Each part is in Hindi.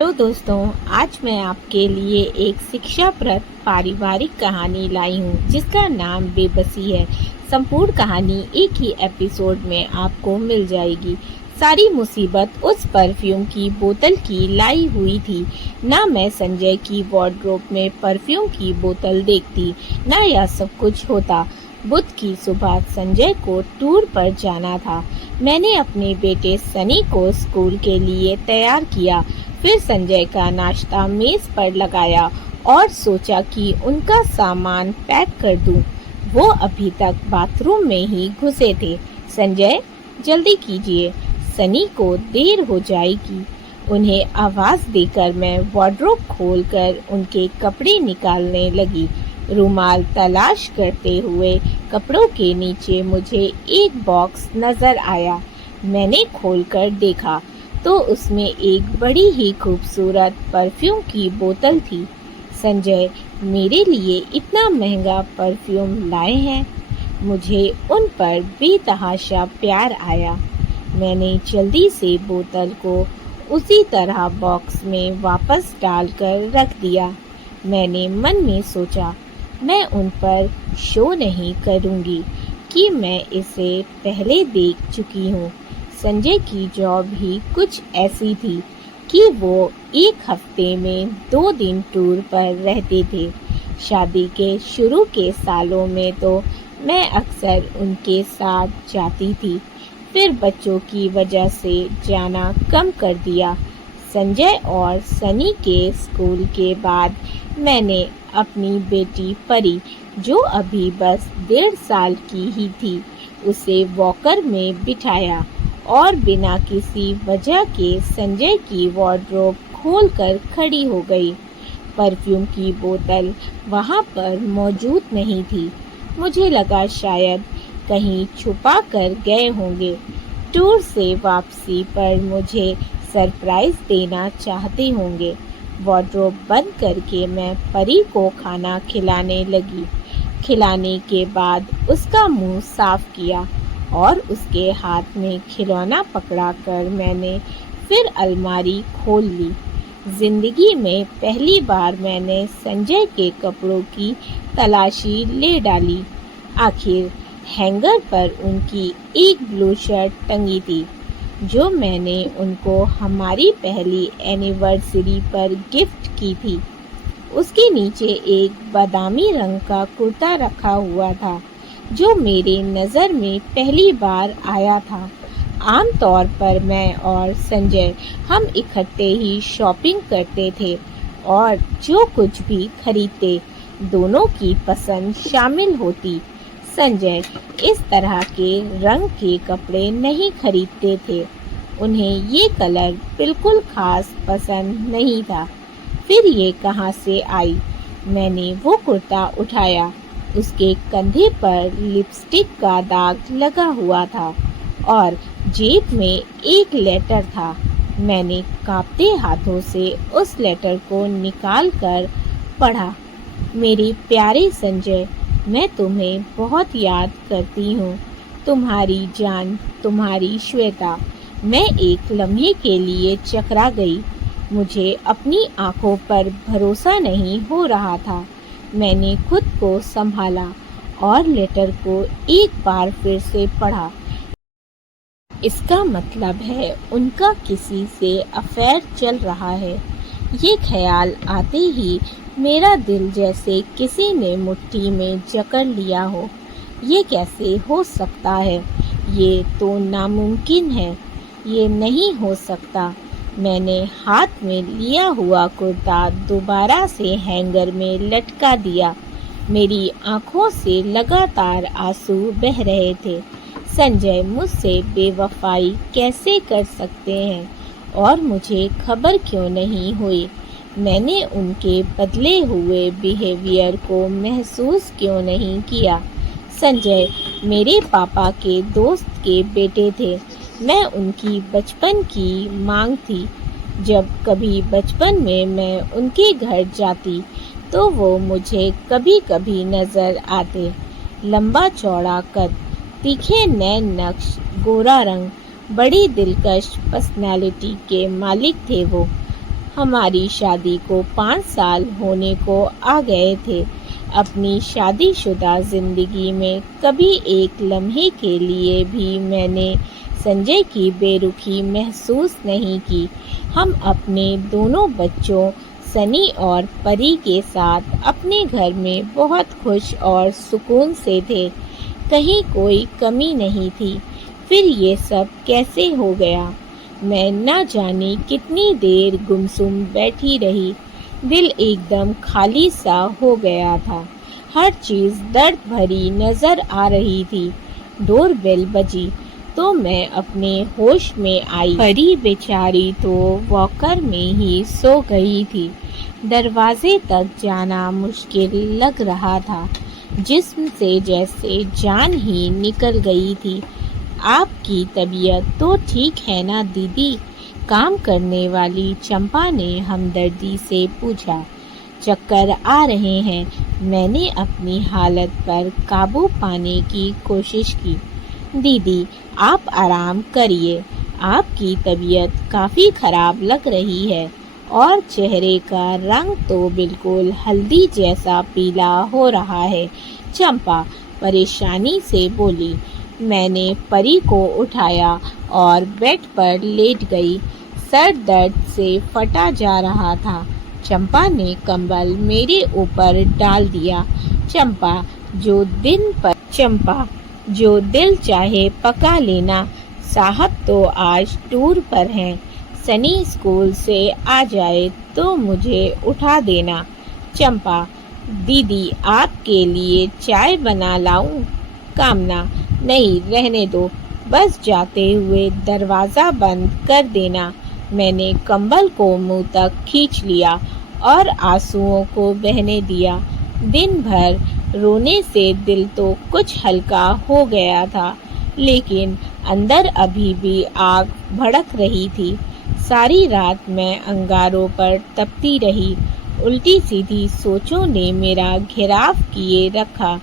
हेलो दोस्तों, आज मैं आपके लिए एक शिक्षाप्रद पारिवारिक कहानी लाई हूँ जिसका नाम बेबसी है। संपूर्ण कहानी एक ही एपिसोड में आपको मिल जाएगी। सारी मुसीबत उस परफ्यूम की बोतल की लाई हुई थी। ना मैं संजय की वार्डरोब में परफ्यूम की बोतल देखती, ना यह सब कुछ होता। बुध की सुबह संजय को टूर पर जाना था। मैंने अपने बेटे सनी को स्कूल के लिए तैयार किया। फिर संजय का नाश्ता मेज पर लगाया और सोचा कि उनका सामान पैक कर दूं। वो अभी तक बाथरूम में ही घुसे थे। संजय, जल्दी कीजिए, सनी को देर हो जाएगी। उन्हें आवाज देकर मैं वार्डरोब खोलकर उनके कपड़े निकालने लगी। रुमाल तलाश करते हुए कपड़ों के नीचे मुझे एक बॉक्स नजर आया। मैंने खोलकर देखा तो उसमें एक बड़ी ही खूबसूरत परफ्यूम की बोतल थी। संजय मेरे लिए इतना महंगा परफ्यूम लाए हैं। मुझे उन पर बेतहाशा प्यार आया। मैंने जल्दी से बोतल को उसी तरह बॉक्स में वापस डालकर रख दिया। मैंने मन में सोचा, मैं उन पर शो नहीं करूंगी कि मैं इसे पहले देख चुकी हूँ। संजय की जॉब ही कुछ ऐसी थी कि वो एक हफ्ते में 2 दिन टूर पर रहते थे। शादी के शुरू के सालों में तो मैं अक्सर उनके साथ जाती थी, फिर बच्चों की वजह से जाना कम कर दिया। संजय और सनी के स्कूल के बाद मैंने अपनी बेटी परी, जो अभी बस 1.5 साल की ही थी, उसे वॉकर में बिठाया और बिना किसी वजह के संजय की वार्डरोब खोलकर खड़ी हो गई। परफ्यूम की बोतल वहां पर मौजूद नहीं थी। मुझे लगा शायद कहीं छुपा कर गए होंगे। टूर से वापसी पर मुझे सरप्राइज देना चाहते होंगे। वार्डरोब बंद करके मैं परी को खाना खिलाने लगी। खिलाने के बाद उसका मुंह साफ किया और उसके हाथ में खिलौना पकड़ाकर मैंने फिर अलमारी खोल ली। जिंदगी में पहली बार मैंने संजय के कपड़ों की तलाशी ले डाली। आखिर हैंगर पर उनकी एक ब्लू शर्ट टंगी थी, जो मैंने उनको हमारी पहली एनिवर्सरी पर गिफ्ट की थी। उसके नीचे एक बादामी रंग का कुर्ता रखा हुआ था, जो मेरे नज़र में पहली बार आया था। आमतौर पर मैं और संजय हम इकट्ठे ही शॉपिंग करते थे और जो कुछ भी खरीदते, दोनों की पसंद शामिल होती। संजय इस तरह के रंग के कपड़े नहीं खरीदते थे। उन्हें ये कलर बिल्कुल खास पसंद नहीं था। फिर ये कहाँ से आई? मैंने वो कुर्ता उठाया। उसके कंधे पर लिपस्टिक का दाग लगा हुआ था और जेब में एक लेटर था। मैंने कांपते हाथों से उस लेटर को निकालकर पढ़ा। मेरे प्यारे संजय, मैं तुम्हें बहुत याद करती हूँ। तुम्हारी जान, तुम्हारी श्वेता। मैं एक लम्हे के लिए चकरा गई। मुझे अपनी आंखों पर भरोसा नहीं हो रहा था। मैंने खुद को संभाला और लेटर को एक बार फिर से पढ़ा। इसका मतलब है उनका किसी से अफेयर चल रहा है। ये ख्याल आते ही मेरा दिल जैसे किसी ने मुट्ठी में जकड़ लिया हो। ये कैसे हो सकता है? ये तो नामुमकिन है। ये नहीं हो सकता। मैंने हाथ में लिया हुआ कुर्ता दोबारा से हैंगर में लटका दिया। मेरी आंखों से लगातार आंसू बह रहे थे। संजय मुझसे बेवफाई कैसे कर सकते हैं और मुझे खबर क्यों नहीं हुई? मैंने उनके बदले हुए बिहेवियर को महसूस क्यों नहीं किया? संजय मेरे पापा के दोस्त के बेटे थे। मैं उनकी बचपन की मांग थी। जब कभी बचपन में मैं उनके घर जाती तो वो मुझे कभी कभी नज़र आते। लंबा चौड़ा कद, तीखे नैन नक्श, गोरा रंग, बड़ी दिलकश पर्सनालिटी के मालिक थे वो। हमारी शादी को 5 साल होने को आ गए थे। अपनी शादीशुदा ज़िंदगी में कभी एक लम्हे के लिए भी मैंने संजय की बेरुखी महसूस नहीं की। हम अपने दोनों बच्चों सनी और परी के साथ अपने घर में बहुत खुश और सुकून से थे। कहीं कोई कमी नहीं थी। फिर ये सब कैसे हो गया? मैं न जाने कितनी देर गुमसुम बैठी रही। दिल एकदम खाली सा हो गया था। हर चीज़ दर्द भरी नज़र आ रही थी। डोरबेल बजी तो मैं अपने होश में आई। परी बेचारी तो वॉकर में ही सो गई थी। दरवाजे तक जाना मुश्किल लग रहा था। जिस्म से जैसे जान ही निकल गई थी। आपकी तबीयत तो ठीक है ना दीदी? काम करने वाली चंपा ने हमदर्दी से पूछा। चक्कर आ रहे हैं। मैंने अपनी हालत पर काबू पाने की कोशिश की। दीदी आप आराम करिए। आपकी तबीयत काफ़ी खराब लग रही है और चेहरे का रंग तो बिल्कुल हल्दी जैसा पीला हो रहा है। चंपा परेशानी से बोली। मैंने परी को उठाया और बेड पर लेट गई। सर दर्द से फटा जा रहा था। चंपा ने कंबल मेरे ऊपर डाल दिया। चंपा जो दिल चाहे पका लेना। साहब तो आज टूर पर हैं। सनी स्कूल से आ जाए तो मुझे उठा देना। चंपा दीदी आपके लिए चाय बना लाऊं? कामना नहीं, रहने दो। बस जाते हुए दरवाज़ा बंद कर देना। मैंने कंबल को मुंह तक खींच लिया और आंसुओं को बहने दिया। दिन भर रोने से दिल तो कुछ हल्का हो गया था, लेकिन अंदर अभी भी आग भड़क रही थी। सारी रात मैं अंगारों पर तपती रही। उल्टी सीधी सोचों ने मेरा घेराव किए रखा।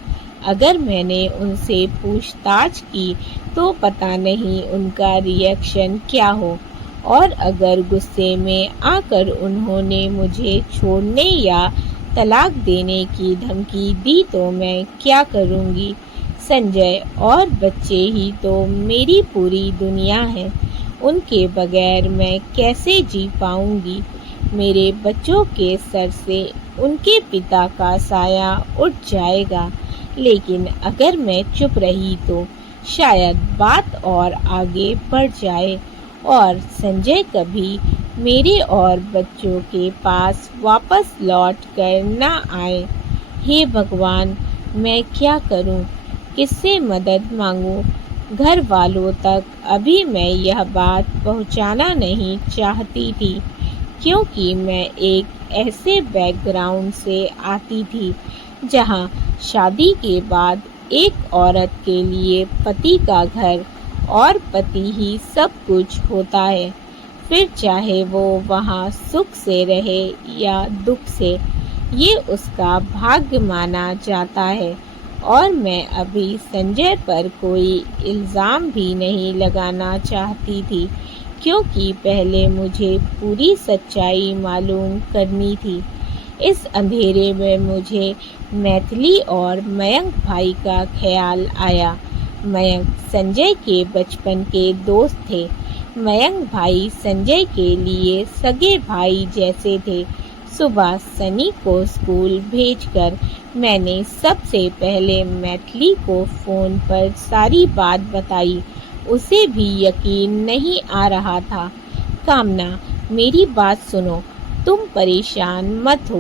अगर मैंने उनसे पूछताछ की तो पता नहीं उनका रिएक्शन क्या हो, और अगर गुस्से में आकर उन्होंने मुझे छोड़ने या तलाक देने की धमकी दी तो मैं क्या करूँगी? संजय और बच्चे ही तो मेरी पूरी दुनिया है। उनके बगैर मैं कैसे जी पाऊँगी? मेरे बच्चों के सर से उनके पिता का साया उठ जाएगा। लेकिन अगर मैं चुप रही तो शायद बात और आगे बढ़ जाए और संजय कभी मेरे और बच्चों के पास वापस लौट कर न आए। हे भगवान, मैं क्या करूं? किससे मदद मांगूं? घर वालों तक अभी मैं यह बात पहुंचाना नहीं चाहती थी, क्योंकि मैं एक ऐसे बैकग्राउंड से आती थी जहां शादी के बाद एक औरत के लिए पति का घर और पति ही सब कुछ होता है, फिर चाहे वो वहाँ सुख से रहे या दुख से। ये उसका भाग्य माना जाता है। और मैं अभी संजय पर कोई इल्ज़ाम भी नहीं लगाना चाहती थी, क्योंकि पहले मुझे पूरी सच्चाई मालूम करनी थी। इस अंधेरे में मुझे मैथिली और मयंक भाई का ख्याल आया। मयंक संजय के बचपन के दोस्त थे। मयंक भाई संजय के लिए सगे भाई जैसे थे। सुबह सनी को स्कूल भेजकर मैंने सबसे पहले मैथिली को फ़ोन पर सारी बात बताई। उसे भी यकीन नहीं आ रहा था। कामना, मेरी बात सुनो। तुम परेशान मत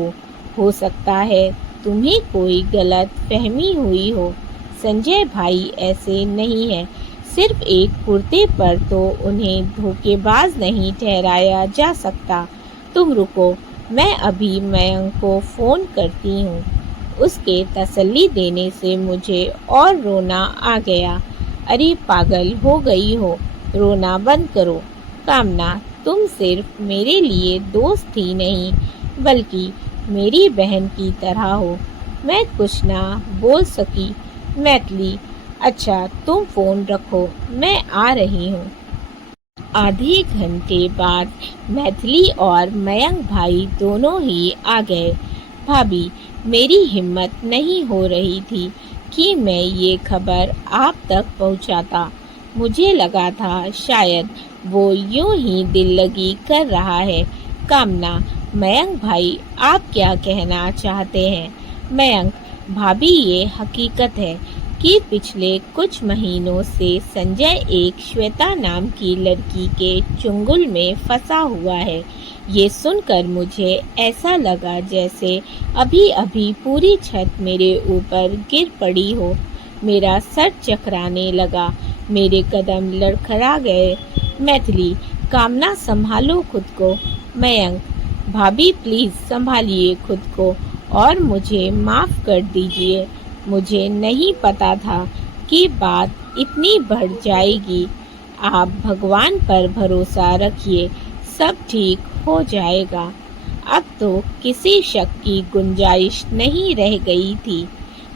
हो सकता है तुम्हें कोई गलत फहमी हुई हो। संजय भाई ऐसे नहीं है। सिर्फ एक कुर्ते पर तो उन्हें धोखेबाज नहीं ठहराया जा सकता। तुम रुको, मैं अभी मयंक को फ़ोन करती हूँ। उसके तसल्ली देने से मुझे और रोना आ गया। अरे पागल हो गई हो, रोना बंद करो। कामना, तुम सिर्फ मेरे लिए दोस्त ही नहीं बल्कि मेरी बहन की तरह हो। मैं कुछ ना बोल सकी। मैथिली, अच्छा तुम फ़ोन रखो, मैं आ रही हूँ। आधे घंटे बाद मैथिली और मयंक भाई दोनों ही आ गए। भाभी, मेरी हिम्मत नहीं हो रही थी कि मैं ये खबर आप तक पहुंचाता। मुझे लगा था शायद वो यूं ही दिल लगी कर रहा है। कामना, मयंक भाई आप क्या कहना चाहते हैं? मयंक, भाभी ये हकीकत है कि पिछले कुछ महीनों से संजय एक श्वेता नाम की लड़की के चुंगल में फंसा हुआ है। ये सुनकर मुझे ऐसा लगा जैसे अभी अभी पूरी छत मेरे ऊपर गिर पड़ी हो। मेरा सर चकराने लगा, मेरे कदम लड़खड़ा गए। मैथिली, कामना संभालो खुद को। मयंक, भाभी प्लीज संभालिए खुद को और मुझे माफ कर दीजिए। मुझे नहीं पता था कि बात इतनी बढ़ जाएगी। आप भगवान पर भरोसा रखिए, सब ठीक हो जाएगा। अब तो किसी शक की गुंजाइश नहीं रह गई थी।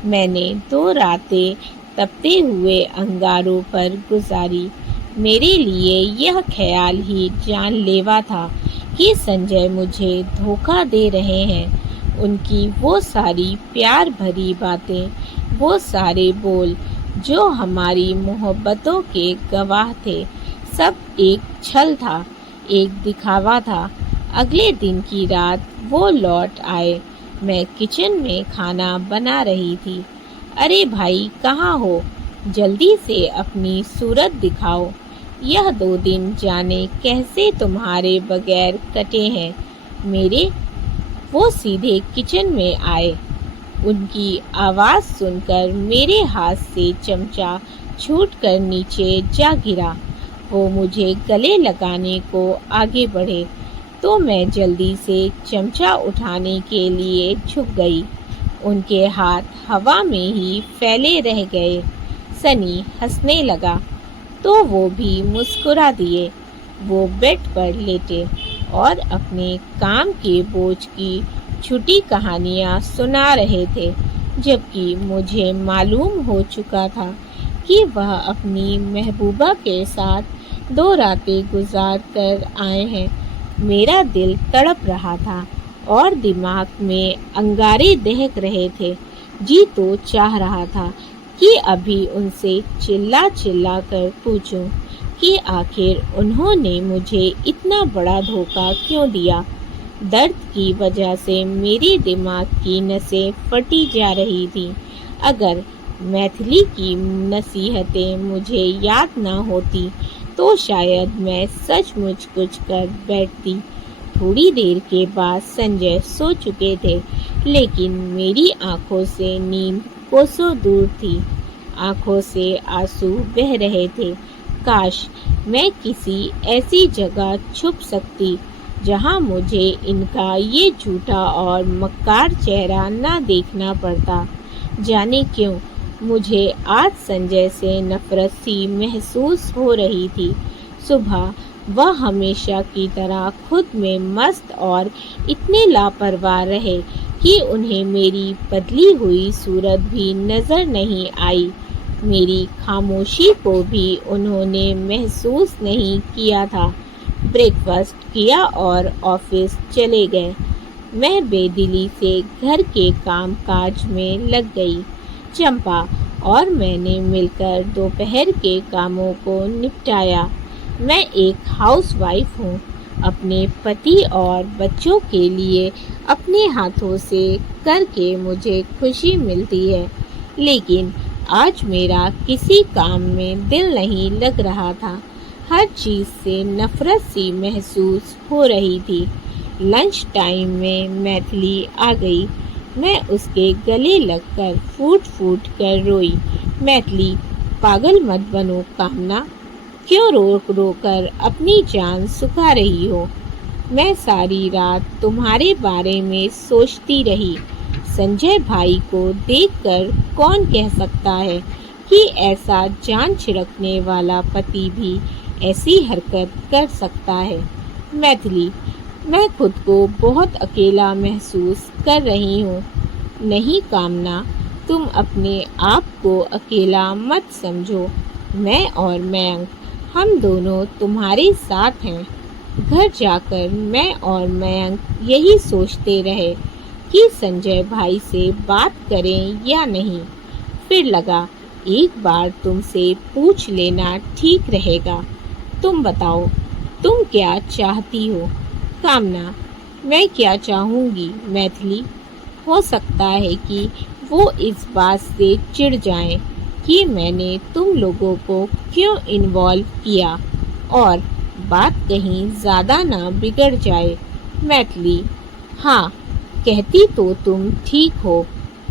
मैंने 2 रातें तपते हुए अंगारों पर गुजारी। मेरे लिए यह ख्याल ही जानलेवा था कि संजय मुझे धोखा दे रहे हैं। उनकी वो सारी प्यार भरी बातें, वो सारे बोल जो हमारी मोहब्बतों के गवाह थे, सब एक छल था, एक दिखावा था। अगले दिन की रात वो लौट आए। मैं किचन में खाना बना रही थी। अरे भाई, कहाँ हो? जल्दी से अपनी सूरत दिखाओ। यह 2 दिन जाने कैसे तुम्हारे बगैर कटे हैं मेरे। वो सीधे किचन में आए। उनकी आवाज़ सुनकर मेरे हाथ से चमचा छूटकर नीचे जा गिरा। वो मुझे गले लगाने को आगे बढ़े तो मैं जल्दी से चमचा उठाने के लिए झुक गई। उनके हाथ हवा में ही फैले रह गए। सनी हंसने लगा तो वो भी मुस्कुरा दिए। वो बेड पर लेटे और अपने काम के बोझ की छुटी कहानियाँ सुना रहे थे, जबकि मुझे मालूम हो चुका था कि वह अपनी महबूबा के साथ 2 रातें गुजार कर आए हैं। मेरा दिल तड़प रहा था और दिमाग में अंगारे दहक रहे थे। जी तो चाह रहा था कि अभी उनसे चिल्ला चिल्ला कर पूछूं कि आखिर उन्होंने मुझे इतना बड़ा धोखा क्यों दिया। दर्द की वजह से मेरे दिमाग की नसें फटी जा रही थी। अगर मैथिली की नसीहतें मुझे याद न होती तो शायद मैं सचमुच कुछ कर बैठती। थोड़ी देर के बाद संजय सो चुके थे, लेकिन मेरी आंखों से नींद कोसों दूर थी। आंखों से आंसू बह रहे थे। काश मैं किसी ऐसी जगह छुप सकती जहां मुझे इनका ये झूठा और मक्कार चेहरा न देखना पड़ता। जाने क्यों मुझे आज संजय से नफरत सी महसूस हो रही थी। सुबह वह हमेशा की तरह खुद में मस्त और इतने लापरवाह रहे कि उन्हें मेरी बदली हुई सूरत भी नजर नहीं आई। मेरी खामोशी को भी उन्होंने महसूस नहीं किया था। ब्रेकफास्ट किया और ऑफिस चले गए। मैं बेदिली से घर के काम काज में लग गई। चंपा और मैंने मिलकर दोपहर के कामों को निपटाया। मैं एक हाउसवाइफ हूँ। अपने पति और बच्चों के लिए अपने हाथों से करके मुझे खुशी मिलती है, लेकिन आज मेरा किसी काम में दिल नहीं लग रहा था। हर चीज़ से नफरत सी महसूस हो रही थी। लंच टाइम में मैथिली आ गई। मैं उसके गले लगकर फूट फूट कर रोई। मैथिली, पागल मत बनो कामना, क्यों रो कर अपनी जान सुखा रही हो? मैं सारी रात तुम्हारे बारे में सोचती रही। संजय भाई को देखकर कौन कह सकता है कि ऐसा जान छिड़कने वाला पति भी ऐसी हरकत कर सकता है। मैथिली, मैं खुद को बहुत अकेला महसूस कर रही हूँ। नहीं कामना, तुम अपने आप को अकेला मत समझो। मैं और मयंक हम दोनों तुम्हारे साथ हैं। घर जाकर मैं और मयंक यही सोचते रहे कि संजय भाई से बात करें या नहीं। फिर लगा एक बार तुमसे पूछ लेना ठीक रहेगा। तुम बताओ, तुम क्या चाहती हो? कामना, मैं क्या चाहूँगी मैथिली? हो सकता है कि वो इस बात से चिढ़ जाएं कि मैंने तुम लोगों को क्यों इन्वॉल्व किया और बात कहीं ज़्यादा ना बिगड़ जाए। मैथिली, हाँ, कहती तो तुम ठीक हो।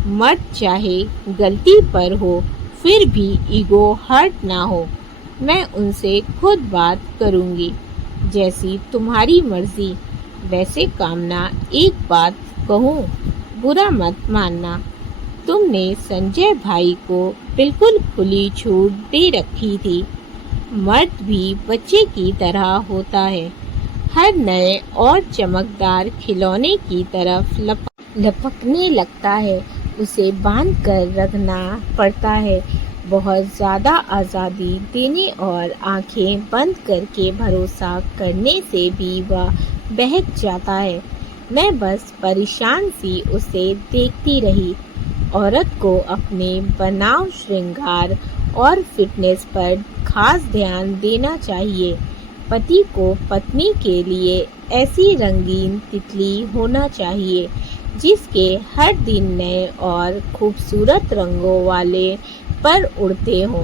मर्द चाहे गलती पर हो, फिर भी ईगो हर्ट ना हो। मैं उनसे खुद बात करूँगी, जैसी तुम्हारी मर्जी। वैसे कामना, एक बात कहूँ, बुरा मत मानना। तुमने संजय भाई को बिल्कुल खुली छूट दे रखी थी। मर्द भी बच्चे की तरह होता है, हर नए और चमकदार खिलौने की तरफ लपकने लगता है। उसे बांध कर रखना पड़ता है। बहुत ज़्यादा आज़ादी देने और आंखें बंद करके भरोसा करने से भी वह बहक जाता है। मैं बस परेशान सी उसे देखती रही। औरत को अपने बनाव, श्रृंगार और फिटनेस पर खास ध्यान देना चाहिए। पति को पत्नी के लिए ऐसी रंगीन तितली होना चाहिए जिसके हर दिन नए और खूबसूरत रंगों वाले पर उड़ते हों।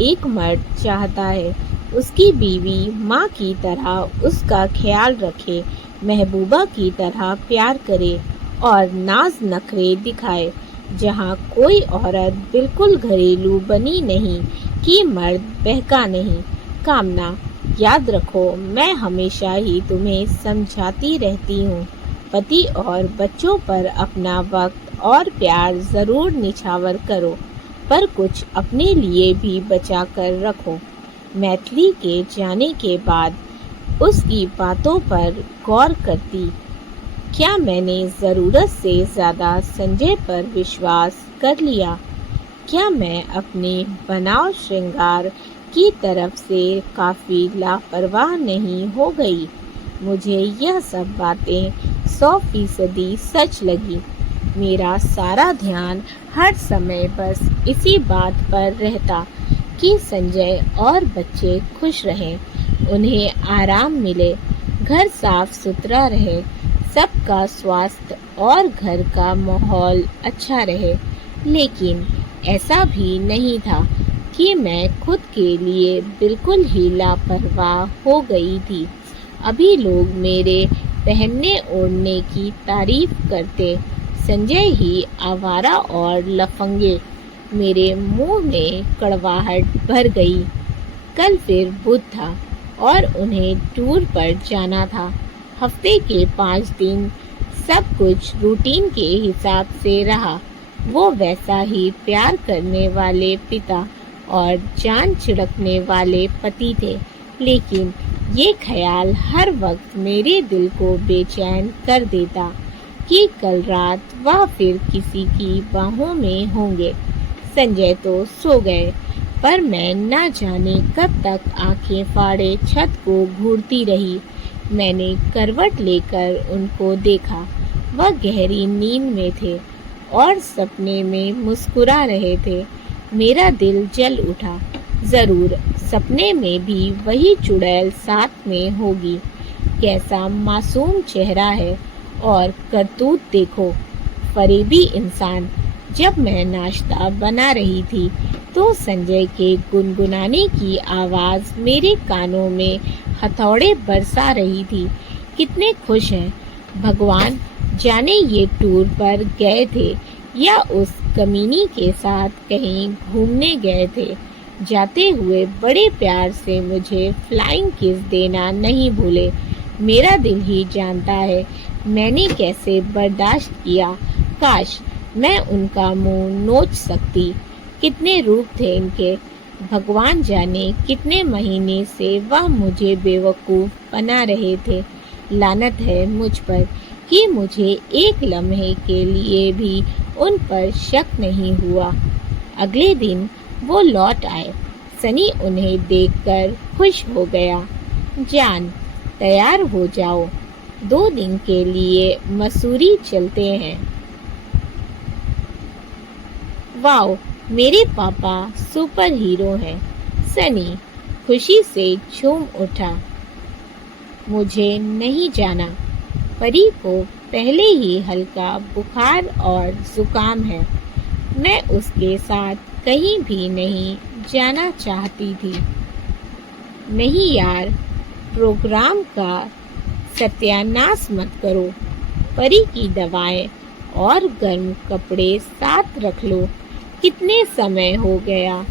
एक मर्द चाहता है उसकी बीवी माँ की तरह उसका ख्याल रखे, महबूबा की तरह प्यार करे और नाज नखरे दिखाए। जहाँ कोई औरत बिल्कुल घरेलू बनी नहीं कि मर्द बहका नहीं। कामना, याद रखो, मैं हमेशा ही तुम्हें समझाती रहती हूँ। पति और बच्चों पर अपना वक्त और प्यार ज़रूर निछावर करो, पर कुछ अपने लिए भी बचा कर रखो। मैथिली के जाने के बाद उसकी बातों पर गौर करती। क्या मैंने ज़रूरत से ज़्यादा संजय पर विश्वास कर लिया? क्या मैं अपने बनाव, श्रृंगार की तरफ से काफ़ी लापरवाह नहीं हो गई? मुझे यह सब बातें 100% सच लगी। मेरा सारा ध्यान हर समय बस इसी बात पर रहता कि संजय और बच्चे खुश रहें, उन्हें आराम मिले, घर साफ सुथरा रहे, सबका स्वास्थ्य और घर का माहौल अच्छा रहे। लेकिन ऐसा भी नहीं था कि मैं खुद के लिए बिल्कुल ही लापरवाह हो गई थी। अभी लोग मेरे पहनने ओढ़ने की तारीफ करते, संजय ही आवारा और लफंगे। मेरे मुंह में कड़वाहट भर गई। कल फिर बुध था और उन्हें टूर पर जाना था। हफ्ते के 5 दिन सब कुछ रूटीन के हिसाब से रहा। वो वैसा ही प्यार करने वाले पिता और जान छिड़कने वाले पति थे, लेकिन ये ख्याल हर वक्त मेरे दिल को बेचैन कर देता कि कल रात वह फिर किसी की बाहों में होंगे। संजय तो सो गए, पर मैं न जाने कब तक आंखें फाड़े छत को घूरती रही। मैंने करवट लेकर उनको देखा। वह गहरी नींद में थे और सपने में मुस्कुरा रहे थे। मेरा दिल जल उठा। ज़रूर सपने में भी वही चुड़ैल साथ में होगी। कैसा मासूम चेहरा है और करतूत देखो, फरेबी इंसान। जब मैं नाश्ता बना रही थी तो संजय के गुनगुनाने की आवाज़ मेरे कानों में हथौड़े बरसा रही थी। कितने खुश हैं भगवान, जाने ये टूर पर गए थे या उस कमीनी के साथ कहीं घूमने गए थे। जाते हुए बड़े प्यार से मुझे फ्लाइंग किस देना नहीं भूले। मेरा दिल ही जानता है मैंने कैसे बर्दाश्त किया। काश मैं उनका मुंह नोच सकती। कितने रूप थे इनके। भगवान जाने कितने महीने से वह मुझे बेवकूफ़ बना रहे थे। लानत है मुझ पर कि मुझे एक लम्हे के लिए भी उन पर शक नहीं हुआ। अगले दिन वो लौट आए। सनी उन्हें देखकर खुश हो गया। जान, तैयार हो जाओ, 2 दिन के लिए मसूरी चलते हैं। वाओ, मेरे पापा सुपर हीरो हैं। सनी खुशी से झूम उठा। मुझे नहीं जाना। परी को पहले ही हल्का बुखार और जुकाम है। मैं उसके साथ कहीं भी नहीं जाना चाहती थी। नहीं यार, प्रोग्राम का सत्यानाश मत करो। परी की दवाएं और गर्म कपड़े साथ रख लो। कितने समय हो गया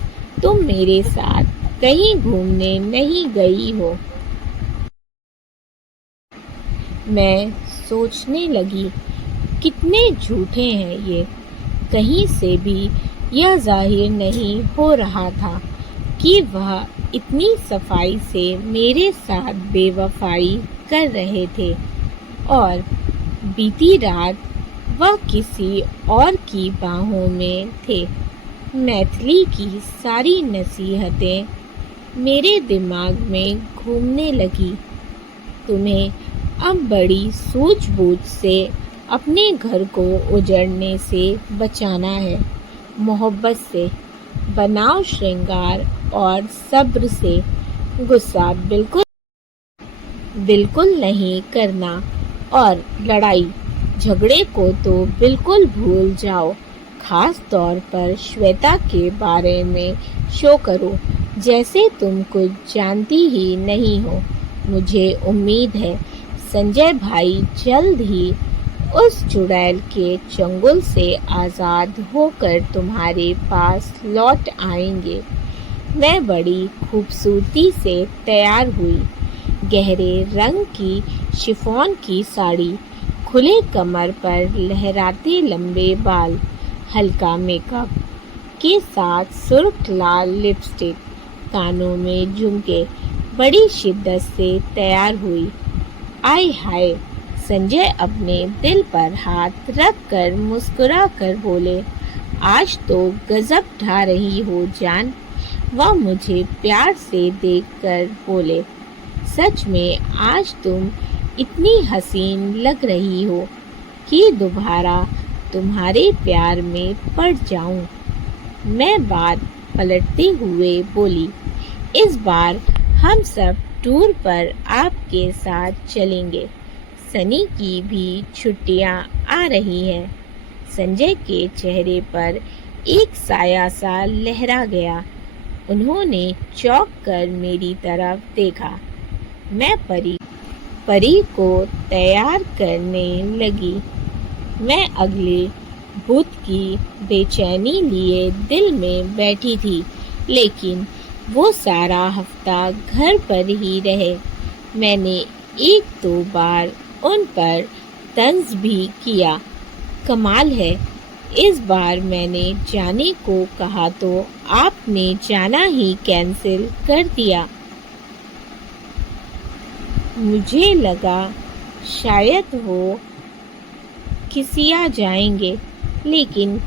तुम मेरे साथ कहीं घूमने नहीं गई हो। मैं सोचने लगी, कितने झूठे हैं ये। कहीं से भी यह जाहिर नहीं हो रहा था कि वह इतनी सफाई से मेरे साथ बेवफाई कर रहे थे, और बीती रात वह किसी और की बाहों में थे। मैथिली की सारी नसीहतें मेरे दिमाग में घूमने लगी। तुम्हें अब बड़ी सूझबूझ से अपने घर को उजड़ने से बचाना है। मोहब्बत से बनाओ श्रृंगार और सब्र से। गुस्सा बिल्कुल बिल्कुल नहीं करना, और लड़ाई झगड़े को तो बिल्कुल भूल जाओ। खास तौर पर श्वेता के बारे में शो करो जैसे तुम कुछ जानती ही नहीं हो। मुझे उम्मीद है संजय भाई जल्द ही उस चुड़ैल के चंगुल से आज़ाद होकर तुम्हारे पास लौट आएंगे। मैं बड़ी खूबसूरती से तैयार हुई। गहरे रंग की शिफॉन की साड़ी, खुले कमर पर लहराते लंबे बाल, हल्का मेकअप के साथ सुर्ख लाल लिपस्टिक, कानों में झुमके, बड़ी शिद्दत से तैयार हुई। आय हाय, संजय अपने दिल पर हाथ रख कर मुस्कुरा कर बोले, आज तो गजब ढा रही हो जान। वह मुझे प्यार से देखकर बोले, सच में आज तुम इतनी हसीन लग रही हो कि दोबारा तुम्हारे प्यार में पड़ जाऊं। मैं बात पलटते हुए बोली, इस बार हम सब टूर पर आपके साथ चलेंगे। सनी की भी छुट्टियां आ रही हैं। संजय के चेहरे पर एक साया सा लहरा गया। उन्होंने चौंक कर मेरी तरफ देखा। मैं परी को तैयार करने लगी। मैं अगले बुध की बेचैनी लिए दिल में बैठी थी, लेकिन वो सारा हफ्ता घर पर ही रहे। मैंने 1-2 बार उन पर तंज भी किया। कमाल है, इस बार मैंने जाने को कहा तो आपने जाना ही कैंसिल कर दिया। मुझे लगा शायद वो खिसिया जाएंगे, लेकिन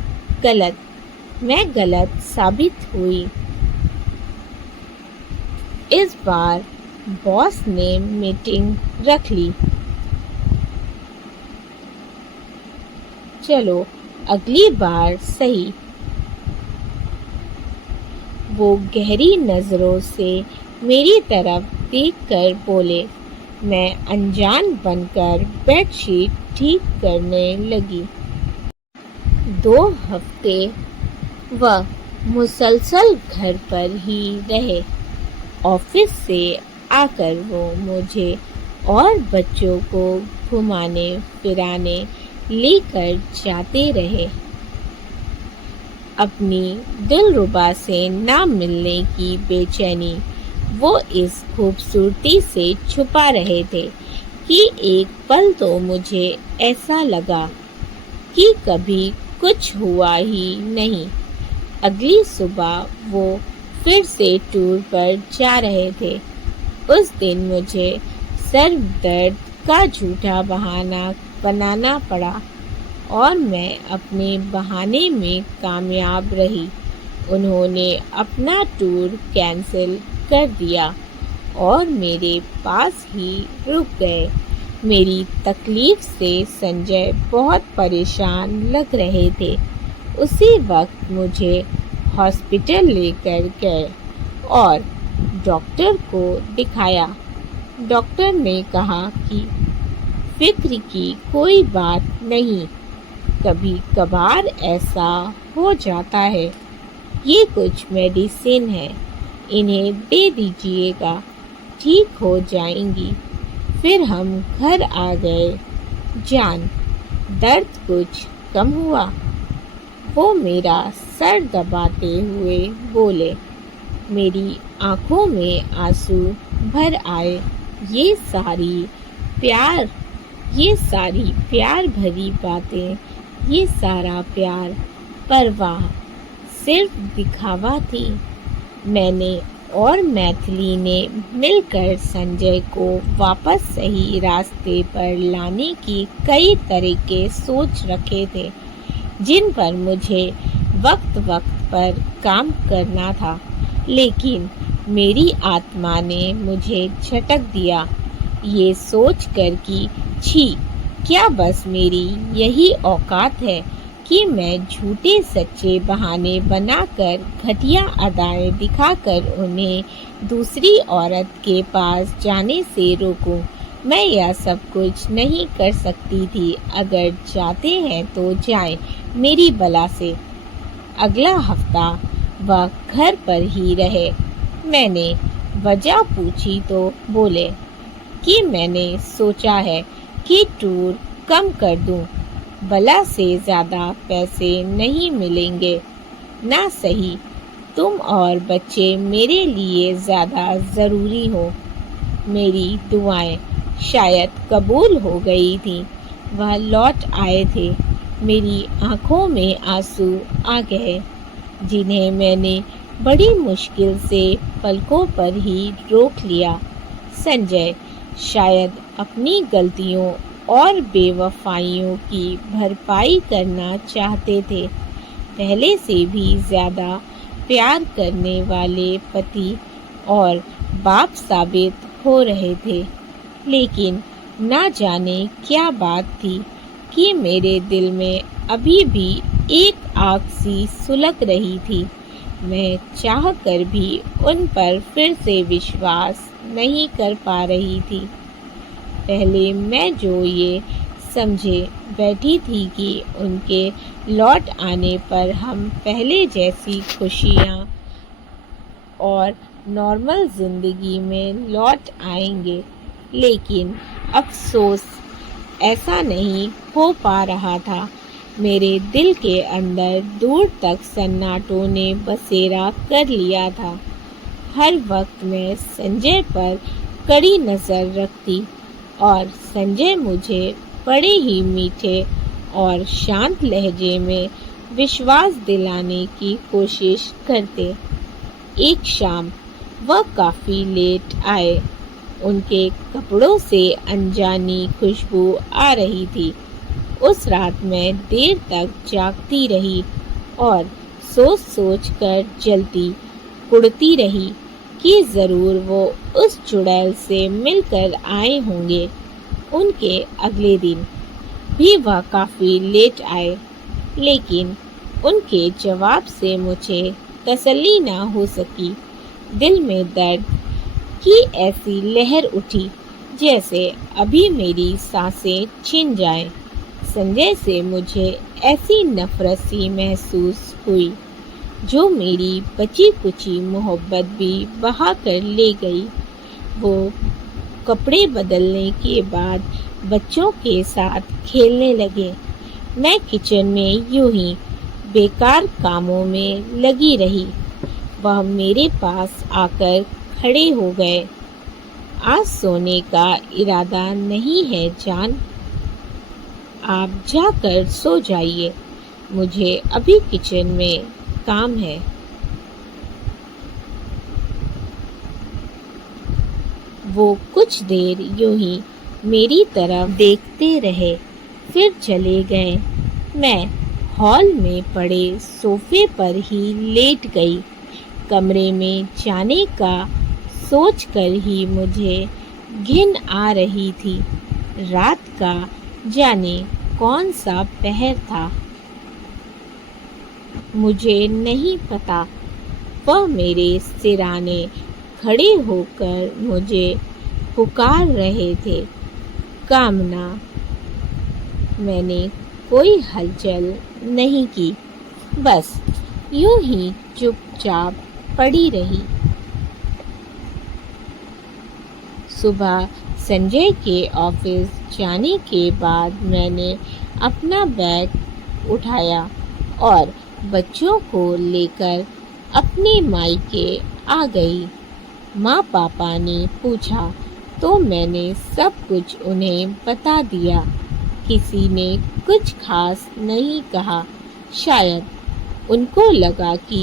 मैं गलत साबित हुई। इस बार बॉस ने मीटिंग रख ली। चलो अगली बार सही। वो गहरी नजरों से मेरी तरफ देखकर बोले। मैं अनजान बनकर बेडशीट ठीक करने लगी। 2 हफ्ते वह मुसलसल घर पर ही रहे। ऑफिस से आकर वो मुझे और बच्चों को घुमाने फिराने लेकर जाते रहे। अपनी दिलरुबा से ना मिलने की बेचैनी वो इस खूबसूरती से छुपा रहे थे कि एक पल तो मुझे ऐसा लगा कि कभी कुछ हुआ ही नहीं। अगली सुबह वो फिर से टूर पर जा रहे थे। उस दिन मुझे सर दर्द का झूठा बहाना बनाना पड़ा, और मैं अपने बहाने में कामयाब रही। उन्होंने अपना टूर कैंसिल कर दिया। और मेरे पास ही रुक गए। मेरी तकलीफ से संजय बहुत परेशान लग रहे थे। उसी वक्त मुझे हॉस्पिटल लेकर गए और डॉक्टर को दिखाया। डॉक्टर ने कहा कि फिक्र की कोई बात नहीं, कभी कभार ऐसा हो जाता है। ये कुछ मेडिसिन है, इन्हें दे दीजिएगा, ठीक हो जाएंगी। फिर हम घर आ गए। जान, दर्द कुछ कम हुआ? वो मेरा सर दबाते हुए बोले। मेरी आंखों में आंसू भर आए। ये सारी प्यार भरी बातें, ये सारा प्यार परवाह सिर्फ दिखावा थी। मैंने और मैथिली ने मिलकर संजय को वापस सही रास्ते पर लाने की कई तरीके सोच रखे थे, जिन पर मुझे वक्त वक्त पर काम करना था। लेकिन मेरी आत्मा ने मुझे झटक दिया, ये सोच कर कि छी, क्या बस मेरी यही औकात है कि मैं झूठे सच्चे बहाने बनाकर, घटिया अदाएं दिखाकर उन्हें दूसरी औरत के पास जाने से रोकूं। मैं यह सब कुछ नहीं कर सकती थी। अगर जाते हैं तो जाएं मेरी बला से। अगला हफ्ता वह घर पर ही रहे। मैंने वजह पूछी तो बोले कि मैंने सोचा है कि टूर कम कर दूं। बला से ज़्यादा पैसे नहीं मिलेंगे। ना सही, तुम और बच्चे मेरे लिए ज़्यादा ज़रूरी हो। मेरी दुआएं शायद कबूल हो गई थी। वह लौट आए थे। मेरी आंखों में आंसू आ गए, जिन्हें मैंने बड़ी मुश्किल से पलकों पर ही रोक लिया। संजय शायद अपनी गलतियों और बेवफाइयों की भरपाई करना चाहते थे। पहले से भी ज़्यादा प्यार करने वाले पति और बाप साबित हो रहे थे। लेकिन ना जाने क्या बात थी कि मेरे दिल में अभी भी एक आग सी सुलग रही थी। मैं चाह कर भी उन पर फिर से विश्वास नहीं कर पा रही थी। पहले मैं जो ये समझे बैठी थी कि उनके लौट आने पर हम पहले जैसी खुशियाँ और नॉर्मल ज़िंदगी में लौट आएंगे, लेकिन अफसोस ऐसा नहीं हो पा रहा था। मेरे दिल के अंदर दूर तक सन्नाटों ने बसेरा कर लिया था। हर वक्त मैं संजय पर कड़ी नज़र रखती और संजय मुझे बड़े ही मीठे और शांत लहजे में विश्वास दिलाने की कोशिश करते। एक शाम वह काफ़ी लेट आए। उनके कपड़ों से अनजानी खुशबू आ रही थी। उस रात मैं देर तक जागती रही और सोच सोच कर जलती कुड़ती रही कि ज़रूर वो उस चुड़ैल से मिलकर आए होंगे। उनके अगले दिन भी वह काफ़ी लेट आए, लेकिन उनके जवाब से मुझे तसल्ली न हो सकी। दिल में दर्द की ऐसी लहर उठी जैसे अभी मेरी सांसें छिन जाएं। संजय से मुझे ऐसी नफरत सी महसूस हुई जो मेरी बची कुची मोहब्बत भी बहा कर ले गई। वो कपड़े बदलने के बाद बच्चों के साथ खेलने लगे। मैं किचन में यूं ही बेकार कामों में लगी रही। वह मेरे पास आकर खड़े हो गए। आज सोने का इरादा नहीं है जान, आप जाकर सो जाइए, मुझे अभी किचन में काम है। वो कुछ देर यूं ही मेरी तरफ देखते रहे, फिर चले गए। मैं हॉल में पड़े सोफे पर ही लेट गई। कमरे में जाने का सोचकर ही मुझे घिन आ रही थी। रात का जाने कौन सा पहर था, मुझे नहीं पता। वह मेरे सिराने खड़े होकर मुझे पुकार रहे थे, कामना। मैंने कोई हलचल नहीं की, बस यूं ही चुपचाप पड़ी रही। सुबह संजय के ऑफिस जाने के बाद मैंने अपना बैग उठाया और बच्चों को लेकर अपने मायके आ गई। माँ पापा ने पूछा तो मैंने सब कुछ उन्हें बता दिया। किसी ने कुछ खास नहीं कहा। शायद उनको लगा कि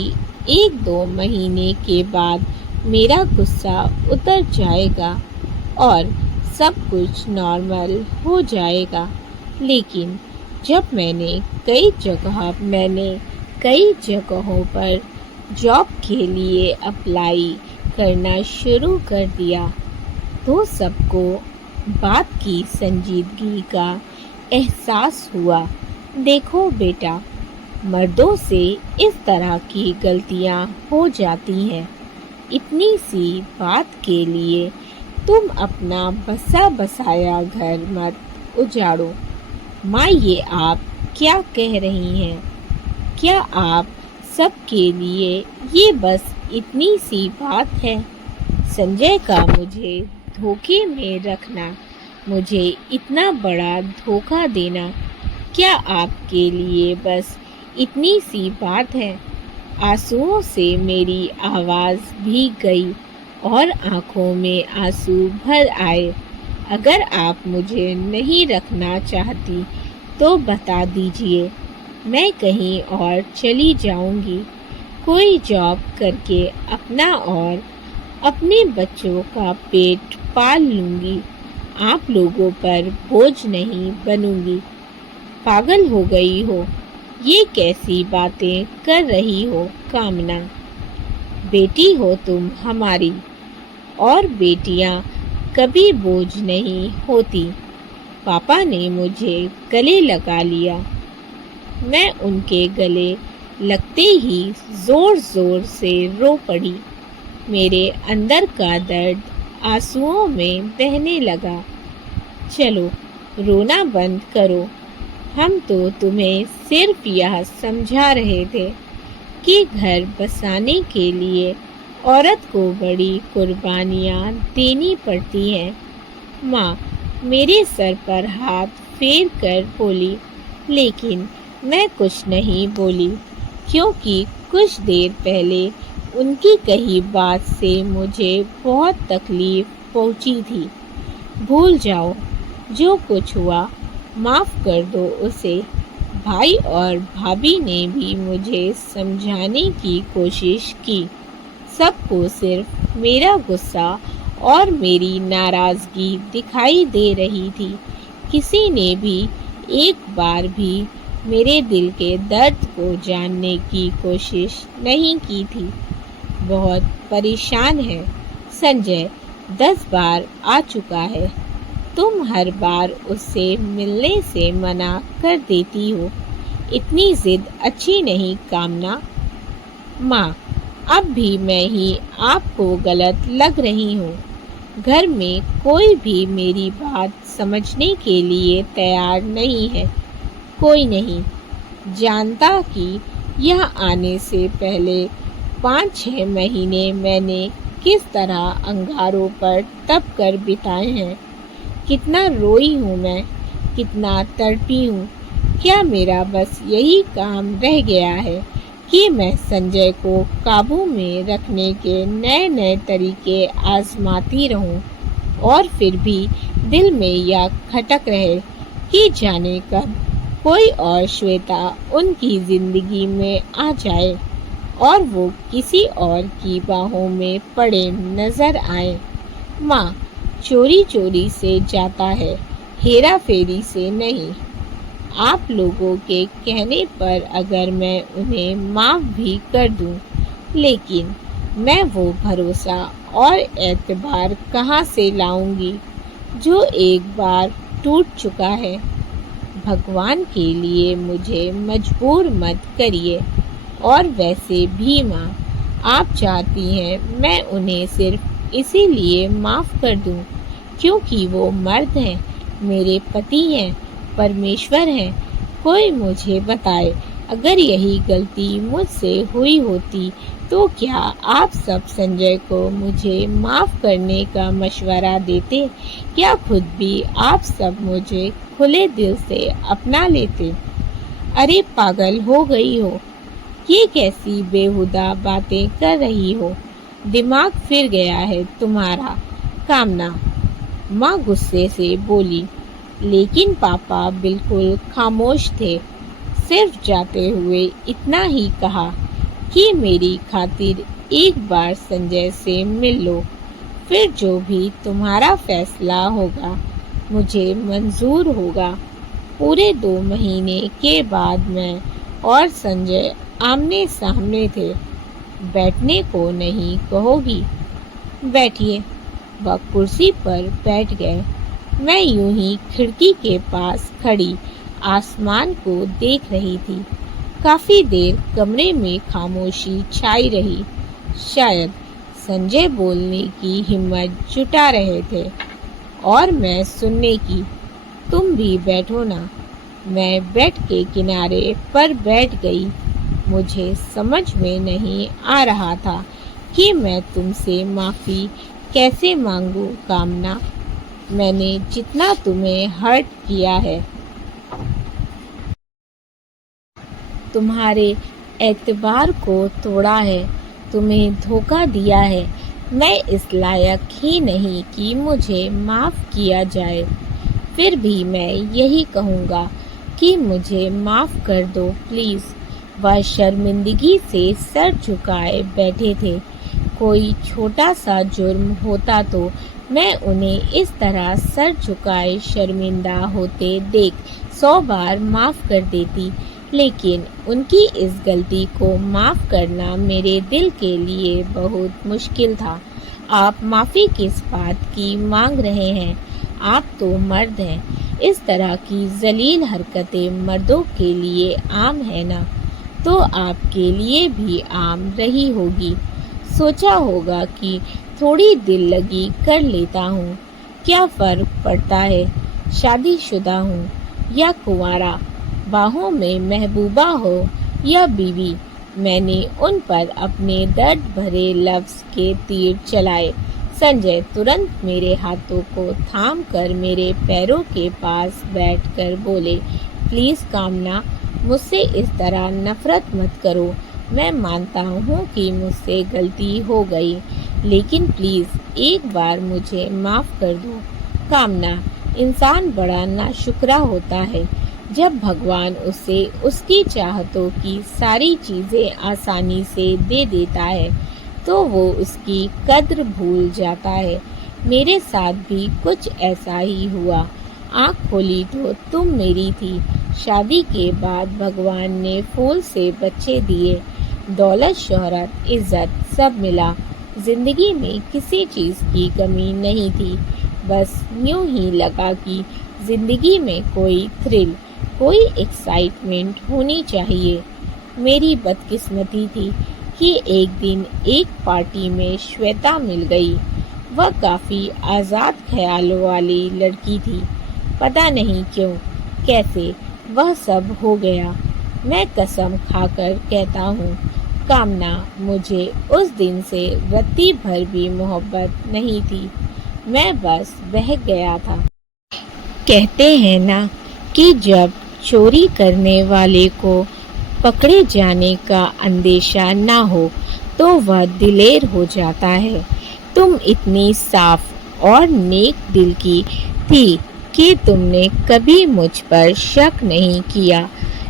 1-2 महीने के बाद मेरा गुस्सा उतर जाएगा और सब कुछ नॉर्मल हो जाएगा। लेकिन जब मैंने कई जगहों पर जॉब के लिए अप्लाई करना शुरू कर दिया तो सबको बात की संजीदगी का एहसास हुआ। देखो बेटा, मर्दों से इस तरह की गलतियां हो जाती हैं। इतनी सी बात के लिए तुम अपना बसा बसाया घर मत उजाड़ो। माँ, ये आप क्या कह रही हैं? क्या आप सबके लिए ये बस इतनी सी बात है? संजय का मुझे धोखे में रखना, मुझे इतना बड़ा धोखा देना, क्या आपके लिए बस इतनी सी बात है? आंसुओं से मेरी आवाज़ भीग गई और आंखों में आंसू भर आए। अगर आप मुझे नहीं रखना चाहती तो बता दीजिए, मैं कहीं और चली जाऊंगी। कोई जॉब करके अपना और अपने बच्चों का पेट पाल लूंगी। आप लोगों पर बोझ नहीं बनूंगी। पागल हो गई हो? ये कैसी बातें कर रही हो कामना? बेटी हो तुम हमारी, और बेटियां कभी बोझ नहीं होती। पापा ने मुझे गले लगा लिया। मैं उनके गले लगते ही जोर जोर से रो पड़ी। मेरे अंदर का दर्द आंसुओं में बहने लगा। चलो रोना बंद करो। हम तो तुम्हें सिर्फ यह समझा रहे थे कि घर बसाने के लिए औरत को बड़ी कुर्बानियाँ देनी पड़ती हैं। माँ मेरे सर पर हाथ फेर कर बोली, लेकिन मैं कुछ नहीं बोली, क्योंकि कुछ देर पहले उनकी कही बात से मुझे बहुत तकलीफ पहुंची थी। भूल जाओ, जो कुछ हुआ माफ़ कर दो उसे। भाई और भाभी ने भी मुझे समझाने की कोशिश की। सबको सिर्फ मेरा गुस्सा और मेरी नाराज़गी दिखाई दे रही थी। किसी ने भी एक बार भी मेरे दिल के दर्द को जानने की कोशिश नहीं की थी। बहुत परेशान है। संजय 10 बार आ चुका है। तुम हर बार उससे मिलने से मना कर देती हो। इतनी जिद अच्छी नहीं कामना। माँ, अब भी मैं ही आपको गलत लग रही हूँ। घर में कोई भी मेरी बात समझने के लिए तैयार नहीं है। कोई नहीं जानता कि यह आने से पहले 5-6 महीने मैंने किस तरह अंगारों पर तप कर बिताए हैं। कितना रोई हूँ मैं, कितना तड़पी हूँ। क्या मेरा बस यही काम रह गया है कि मैं संजय को काबू में रखने के नए नए तरीके आजमाती रहूं और फिर भी दिल में यह खटक रहे कि जाने कब कोई और श्वेता उनकी जिंदगी में आ जाए और वो किसी और की बाहों में पड़े नजर आए। माँ चोरी चोरी से जाता है, हेरा फेरी से नहीं। आप लोगों के कहने पर अगर मैं उन्हें माफ़ भी कर दूं, लेकिन मैं वो भरोसा और एतबार कहाँ से लाऊंगी जो एक बार टूट चुका है। भगवान के लिए मुझे मजबूर मत करिए। और वैसे भी माँ, आप चाहती हैं मैं उन्हें सिर्फ इसीलिए माफ़ कर दूं क्योंकि वो मर्द हैं, मेरे पति हैं, परमेश्वर हैं। कोई मुझे बताए, अगर यही गलती मुझसे हुई होती तो क्या आप सब संजय को मुझे माफ़ करने का मशवरा देते? क्या खुद भी आप सब मुझे खुले दिल से अपना लेते? अरे पागल हो गई हो, ये कैसी बेहुदा बातें कर रही हो? दिमाग फिर गया है तुम्हारा। कामना माँ गुस्से से बोली, लेकिन पापा बिल्कुल खामोश थे। सिर्फ जाते हुए इतना ही कहा कि मेरी खातिर एक बार संजय से मिल लो, फिर जो भी तुम्हारा फैसला होगा मुझे मंजूर होगा। पूरे 2 महीने के बाद मैं और संजय आमने सामने थे। बैठने को नहीं कहोगी? बैठिए। वह कुर्सी पर बैठ गए। मैं यूं ही खिड़की के पास खड़ी आसमान को देख रही थी। काफी देर कमरे में खामोशी छाई रही। शायद संजय बोलने की हिम्मत जुटा रहे थे और मैं सुनने की। तुम भी बैठो ना। मैं बेड के किनारे पर बैठ गई। मुझे समझ में नहीं आ रहा था कि मैं तुमसे माफ़ी कैसे मांगू कामना। मैंने जितना तुम्हें हर्ट किया है, तुम्हारे एतबार को तोड़ा है, तुम्हें धोखा दिया है, मैं इस लायक ही नहीं कि मुझे माफ़ किया जाए। फिर भी मैं यही कहूँगा कि मुझे माफ़ कर दो प्लीज़। वह शर्मिंदगी से सर झुकाए बैठे थे। कोई छोटा सा जुर्म होता तो मैं उन्हें इस तरह सर झुकाए शर्मिंदा होते देख 100 बार माफ़ कर देती, लेकिन उनकी इस गलती को माफ़ करना मेरे दिल के लिए बहुत मुश्किल था। आप माफ़ी किस बात की मांग रहे हैं? आप तो मर्द हैं। इस तरह की जलील हरकतें मर्दों के लिए आम है ना, तो आपके लिए भी आम रही होगी। सोचा होगा कि थोड़ी दिल लगी कर लेता हूँ, क्या फ़र्क पड़ता है शादीशुदा हूँ या कुंवारा, बाहों में महबूबा हो या बीवी। मैंने उन पर अपने दर्द भरे लफ्ज़ के तीर चलाए। संजय तुरंत मेरे हाथों को थाम कर मेरे पैरों के पास बैठकर बोले, प्लीज़ कामना, मुझसे इस तरह नफ़रत मत करो। मैं मानता हूँ कि मुझसे गलती हो गई, लेकिन प्लीज़ एक बार मुझे माफ़ कर दो। कामना, इंसान बड़ा नाशुक्रा होता है। जब भगवान उसे उसकी चाहतों की सारी चीज़ें आसानी से दे देता है तो वो उसकी कद्र भूल जाता है। मेरे साथ भी कुछ ऐसा ही हुआ। आँख खोली तो तुम मेरी थी। शादी के बाद भगवान ने फूल से बच्चे दिए, दौलत, शोहरत, इज्जत सब मिला। जिंदगी में किसी चीज़ की कमी नहीं थी। बस यूं ही लगा कि जिंदगी में कोई थ्रिल, कोई एक्साइटमेंट होनी चाहिए। मेरी बदकिस्मती थी कि एक दिन एक पार्टी में श्वेता मिल गई। वह काफ़ी आज़ाद ख्यालों वाली लड़की थी। पता नहीं क्यों, कैसे वह सब हो गया। मैं कसम खाकर कहता हूँ कामना, मुझे उस दिन से रत्ती भर भी मोहब्बत नहीं थी। मैं बस बहक गया था। कहते हैं ना कि जब चोरी करने वाले को पकड़े जाने का अंदेशा ना हो तो वह दिलेर हो जाता है। तुम इतनी साफ और नेक दिल की थी कि तुमने कभी मुझ पर शक नहीं किया,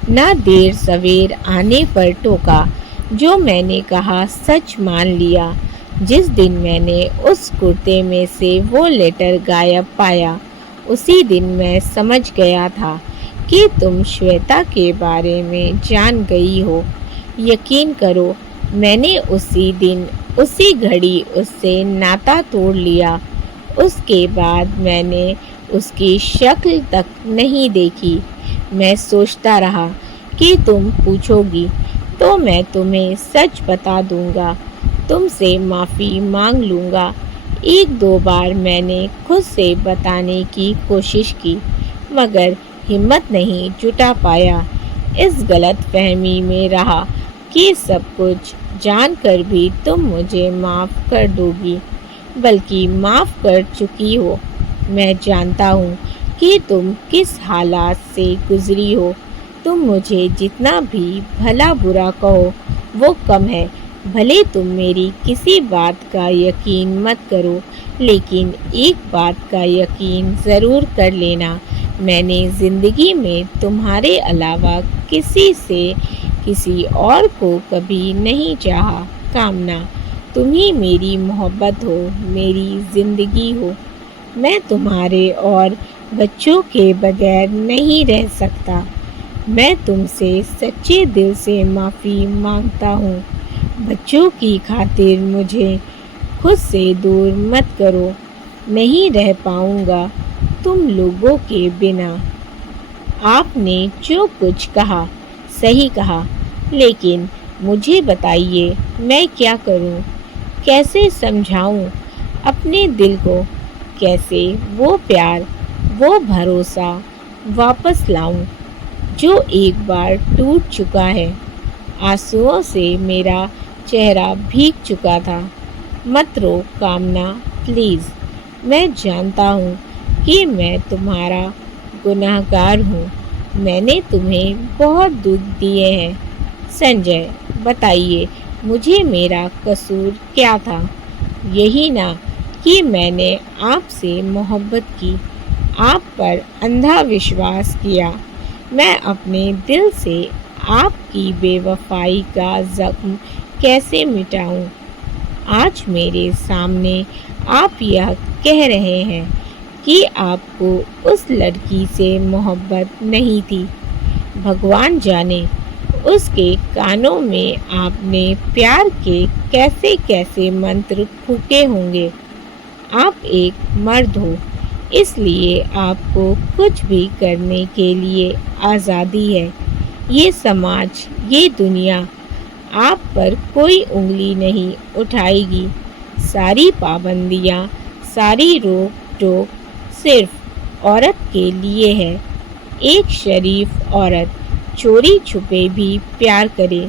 ना देर सवेर आने पर टोका। जो मैंने कहा सच मान लिया। जिस दिन मैंने उस कुर्ते में से वो लेटर गायब पाया, उसी दिन मैं समझ गया था कि तुम श्वेता के बारे में जान गई हो। यकीन करो, मैंने उसी दिन उसी घड़ी उससे नाता तोड़ लिया। उसके बाद मैंने उसकी शक्ल तक नहीं देखी। मैं सोचता रहा कि तुम पूछोगी तो मैं तुम्हें सच बता दूंगा, तुमसे माफ़ी मांग लूँगा। एक दो बार मैंने खुद से बताने की कोशिश की, मगर हिम्मत नहीं जुटा पाया। इस गलत फहमी में रहा कि सब कुछ जानकर भी तुम मुझे माफ़ कर दोगी, बल्कि माफ़ कर चुकी हो। मैं जानता हूँ कि तुम किस हालात से गुजरी हो। तुम मुझे जितना भी भला बुरा कहो वो कम है। भले तुम मेरी किसी बात का यकीन मत करो, लेकिन एक बात का यकीन ज़रूर कर लेना, मैंने ज़िंदगी में तुम्हारे अलावा किसी और को कभी नहीं चाहा। कामना, तुम ही मेरी मोहब्बत हो, मेरी ज़िंदगी हो। मैं तुम्हारे और बच्चों के बगैर नहीं रह सकता। मैं तुमसे सच्चे दिल से माफ़ी मांगता हूँ। बच्चों की खातिर मुझे खुद से दूर मत करो। नहीं रह पाऊँगा तुम लोगों के बिना। आपने जो कुछ कहा सही कहा, लेकिन मुझे बताइए मैं क्या करूं? कैसे समझाऊं अपने दिल को? कैसे वो प्यार, वो भरोसा वापस लाऊं जो एक बार टूट चुका है? आंसुओं से मेरा चेहरा भीग चुका था। मत रो कामना, प्लीज़। मैं जानता हूँ कि मैं तुम्हारा गुनहगार हूँ। मैंने तुम्हें बहुत दुख दिए हैं। संजय, बताइए मुझे मेरा कसूर क्या था? यही ना कि मैंने आपसे मोहब्बत की, आप पर अंधा विश्वास किया। मैं अपने दिल से आपकी बेवफाई का ज़ख्म कैसे मिटाऊं? आज मेरे सामने आप यह कह रहे हैं कि आपको उस लड़की से मोहब्बत नहीं थी। भगवान जाने उसके कानों में आपने प्यार के कैसे कैसे मंत्र फूके होंगे। आप एक मर्द हो, इसलिए आपको कुछ भी करने के लिए आज़ादी है। ये समाज, ये दुनिया आप पर कोई उंगली नहीं उठाएगी। सारी पाबंदियाँ, सारी रोक टोक सिर्फ औरत के लिए है। एक शरीफ औरत चोरी छुपे भी प्यार करे,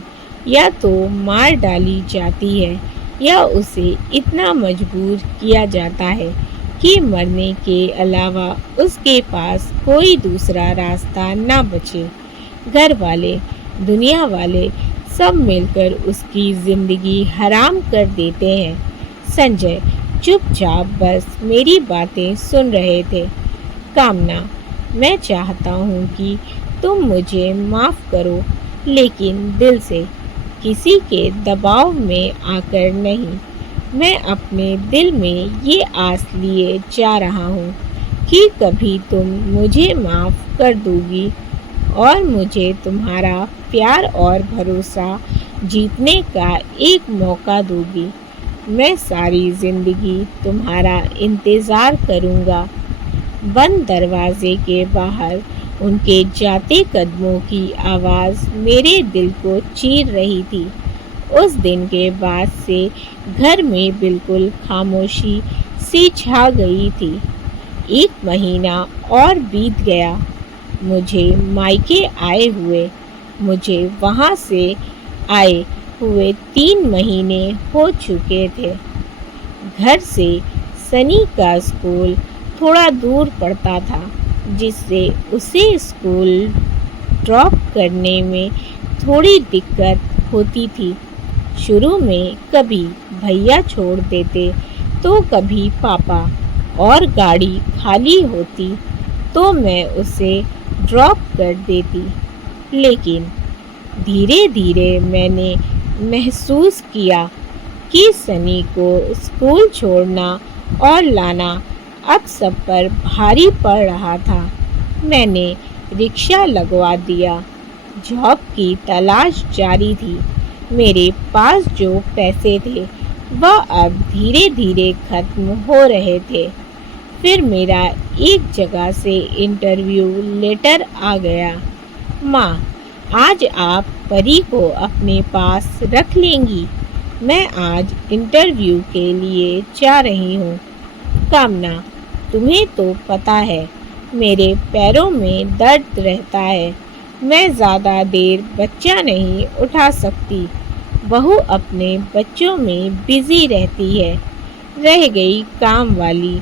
या तो मार डाली जाती है या उसे इतना मजबूर किया जाता है कि मरने के अलावा उसके पास कोई दूसरा रास्ता ना बचे। घर वाले, दुनिया वाले सब मिलकर उसकी ज़िंदगी हराम कर देते हैं। संजय चुपचाप बस मेरी बातें सुन रहे थे। कामना, मैं चाहता हूँ कि तुम मुझे माफ़ करो, लेकिन दिल से, किसी के दबाव में आकर नहीं। मैं अपने दिल में ये आस लिए जा रहा हूँ कि कभी तुम मुझे माफ़ कर दोगी और मुझे तुम्हारा प्यार और भरोसा जीतने का एक मौका दोगी। मैं सारी ज़िंदगी तुम्हारा इंतज़ार करूँगा। बंद दरवाजे के बाहर उनके जाते कदमों की आवाज़ मेरे दिल को चीर रही थी। उस दिन के बाद से घर में बिल्कुल खामोशी सी छा गई थी। एक महीना और बीत गया। मुझे मायके आए हुए, मुझे वहाँ से आए हुए 3 महीने हो चुके थे। घर से सनी का स्कूल थोड़ा दूर पड़ता था, जिससे उसे स्कूल ड्रॉप करने में थोड़ी दिक्कत होती थी। शुरू में कभी भैया छोड़ देते तो कभी पापा, और गाड़ी खाली होती तो मैं उसे ड्रॉप कर देती। लेकिन धीरे धीरे मैंने महसूस किया कि सनी को स्कूल छोड़ना और लाना अब सब पर भारी पड़ रहा था। मैंने रिक्शा लगवा दिया। जॉब की तलाश जारी थी। मेरे पास जो पैसे थे वह अब धीरे धीरे खत्म हो रहे थे। फिर मेरा एक जगह से इंटरव्यू लेटर आ गया। माँ, आज आप परी को अपने पास रख लेंगी। मैं आज इंटरव्यू के लिए जा रही हूँ। कामना, तुम्हें तो पता है मेरे पैरों में दर्द रहता है। मैं ज़्यादा देर बच्चा नहीं उठा सकती। बहू अपने बच्चों में बिजी रहती है। रह गई काम वाली,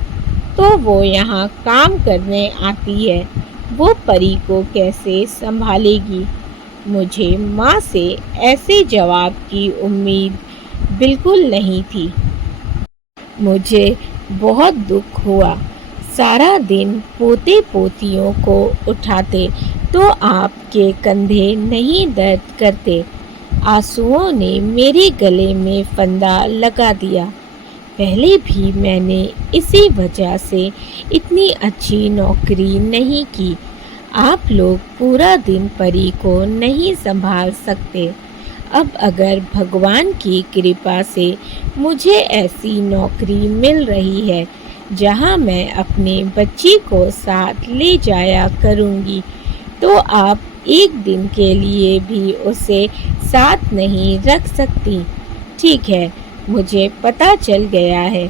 तो वो यहाँ काम करने आती है। वो परी को कैसे संभालेगी? मुझे माँ से ऐसे जवाब की उम्मीद बिल्कुल नहीं थी। मुझे बहुत दुख हुआ। सारा दिन पोते पोतियों को उठाते तो आपके कंधे नहीं दर्द करते। आंसुओं ने मेरे गले में फंदा लगा दिया। पहले भी मैंने इसी वजह से इतनी अच्छी नौकरी नहीं की। आप लोग पूरा दिन परी को नहीं संभाल सकते। अब अगर भगवान की कृपा से मुझे ऐसी नौकरी मिल रही है जहां मैं अपने बच्ची को साथ ले जाया करूंगी, तो आप एक दिन के लिए भी उसे साथ नहीं रख सकती। ठीक है, मुझे पता चल गया है।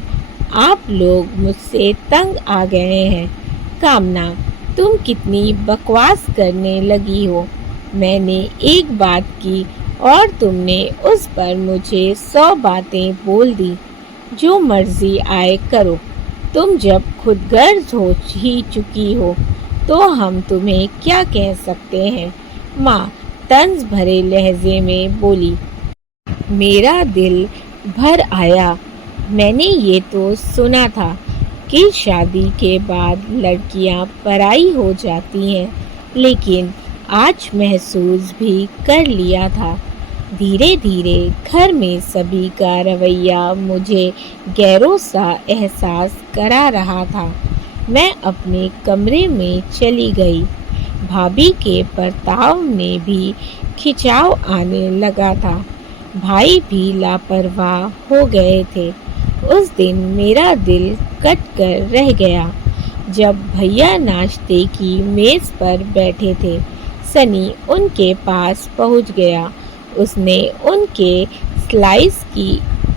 आप लोग मुझसे तंग आ गए हैं। कामना, तुम कितनी बकवास करने लगी हो। मैंने एक बात की और तुमने उस पर मुझे 100 बातें बोल दी। जो मर्जी आए करो। तुम जब खुद गर्ज हो ही चुकी हो तो हम तुम्हें क्या कह सकते हैं? माँ तंज भरे लहजे में बोली। मेरा दिल भर आया। मैंने ये तो सुना था कि शादी के बाद लड़कियां पराई हो जाती हैं, लेकिन आज महसूस भी कर लिया था। धीरे धीरे घर में सभी का रवैया मुझे गैरों सा एहसास करा रहा था। मैं अपने कमरे में चली गई। भाभी के बर्ताव में भी खिंचाव आने लगा था। भाई भी लापरवाह हो गए थे। उस दिन मेरा दिल कट कर रह गया जब भैया नाश्ते की मेज पर बैठे थे। सनी उनके पास पहुंच गया। उसने उनके स्लाइस की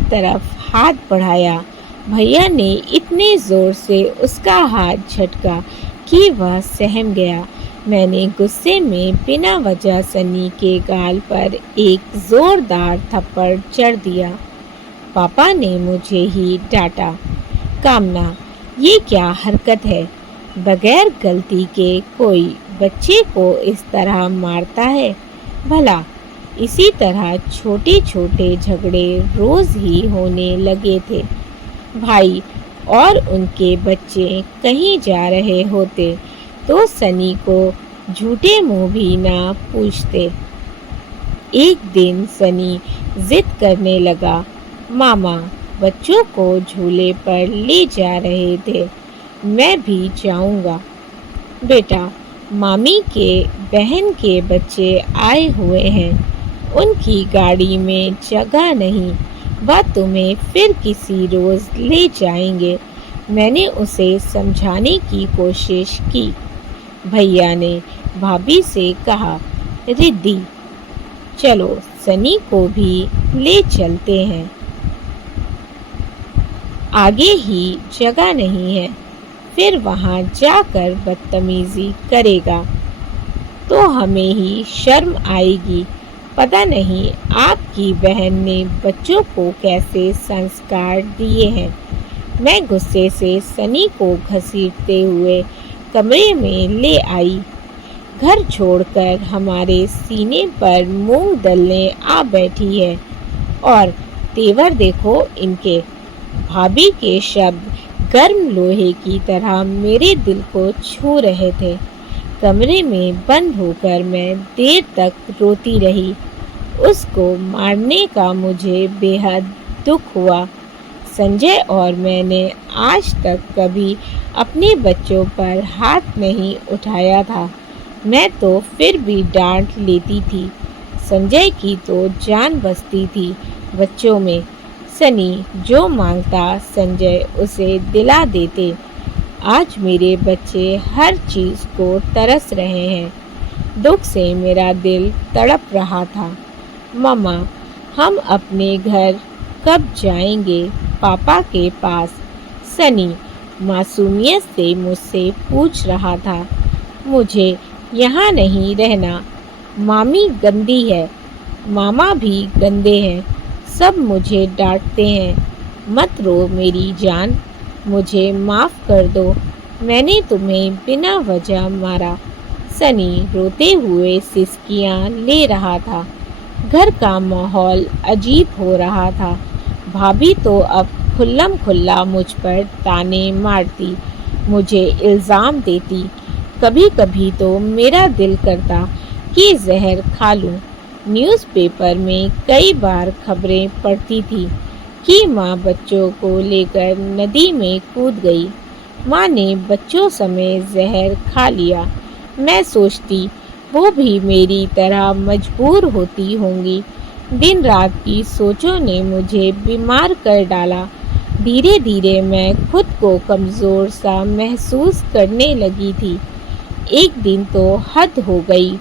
तरफ हाथ बढ़ाया। भैया ने इतने जोर से उसका हाथ झटका कि वह सहम गया। मैंने गुस्से में बिना वजह सनी के गाल पर एक जोरदार थप्पड़ जड़ दिया। पापा ने मुझे ही डांटा। कामना, ये क्या हरकत है? बगैर गलती के कोई बच्चे को इस तरह मारता है? भला इसी तरह छोटे छोटे झगड़े रोज ही होने लगे थे। भाई और उनके बच्चे कहीं जा रहे होते तो सनी को झूठे मुंह भी ना पूछते। एक दिन सनी जिद करने लगा। मामा बच्चों को झूले पर ले जा रहे थे। मैं भी जाऊंगा। बेटा, मामी के बहन के बच्चे आए हुए हैं। उनकी गाड़ी में जगह नहीं। वह तुम्हें फिर किसी रोज ले जाएंगे। मैंने उसे समझाने की कोशिश की। भैया ने भाभी से कहा, रिद्धि चलो सनी को भी ले चलते हैं। आगे ही जगह नहीं है। फिर वहां जाकर बदतमीजी करेगा तो हमें ही शर्म आएगी। पता नहीं आपकी बहन ने बच्चों को कैसे संस्कार दिए हैं। मैं गुस्से से सनी को घसीटते हुए कमरे में ले आई। घर छोड़कर हमारे सीने पर मूंग दलने आ बैठी है। और तेवर देखो इनके। भाभी के शब्द गर्म लोहे की तरह मेरे दिल को छू रहे थे। कमरे में बंद होकर मैं देर तक रोती रही। उसको मारने का मुझे बेहद दुख हुआ। संजय और मैंने आज तक कभी अपने बच्चों पर हाथ नहीं उठाया था। मैं तो फिर भी डांट लेती थी। संजय की तो जान बसती थी बच्चों में। सनी जो मांगता संजय उसे दिला देते। आज मेरे बच्चे हर चीज़ को तरस रहे हैं। दुख से मेरा दिल तड़प रहा था। मम्मा, हम अपने घर कब जाएंगे पापा के पास? सनी मासूमियत से मुझसे पूछ रहा था। मुझे यहाँ नहीं रहना। मामी गंदी है, मामा भी गंदे हैं, सब मुझे डांटते हैं। मत रो मेरी जान, मुझे माफ़ कर दो, मैंने तुम्हें बिना वजह मारा। सनी रोते हुए सिसकियाँ ले रहा था। घर का माहौल अजीब हो रहा था। भाभी तो अब खुल्लम खुल्ला मुझ पर ताने मारती, मुझे इल्ज़ाम देती। कभी कभी तो मेरा दिल करता कि जहर खा लूं। न्यूज़पेपर में कई बार खबरें पढ़ती थी कि माँ बच्चों को लेकर नदी में कूद गई। माँ ने बच्चों समेत जहर खा लिया। मैं सोचती वो भी मेरी तरह मजबूर होती होंगी। दिन रात की सोचों ने मुझे बीमार कर डाला। धीरे धीरे मैं खुद को कमज़ोर सा महसूस करने लगी थी। एक दिन तो हद हो गई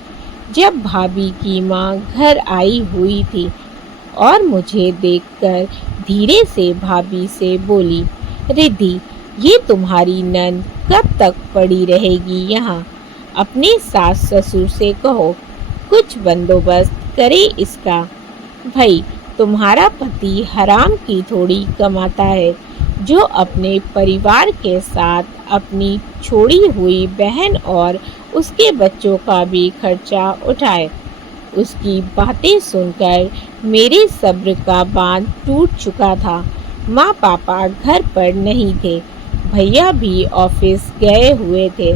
जब भाभी की माँ घर आई हुई थी और मुझे देखकर धीरे से भाभी से बोली, रिद्धि, ये तुम्हारी नंद कब तक पड़ी रहेगी यहाँ? अपने सास ससुर से कहो कुछ बंदोबस्त करे इसका। भाई, तुम्हारा पति हराम की थोड़ी कमाता है जो अपने परिवार के साथ अपनी छोड़ी हुई बहन और उसके बच्चों का भी खर्चा उठाए। उसकी बातें सुनकर मेरे सब्र का बांध टूट चुका था। माँ पापा घर पर नहीं थे, भैया भी ऑफिस गए हुए थे।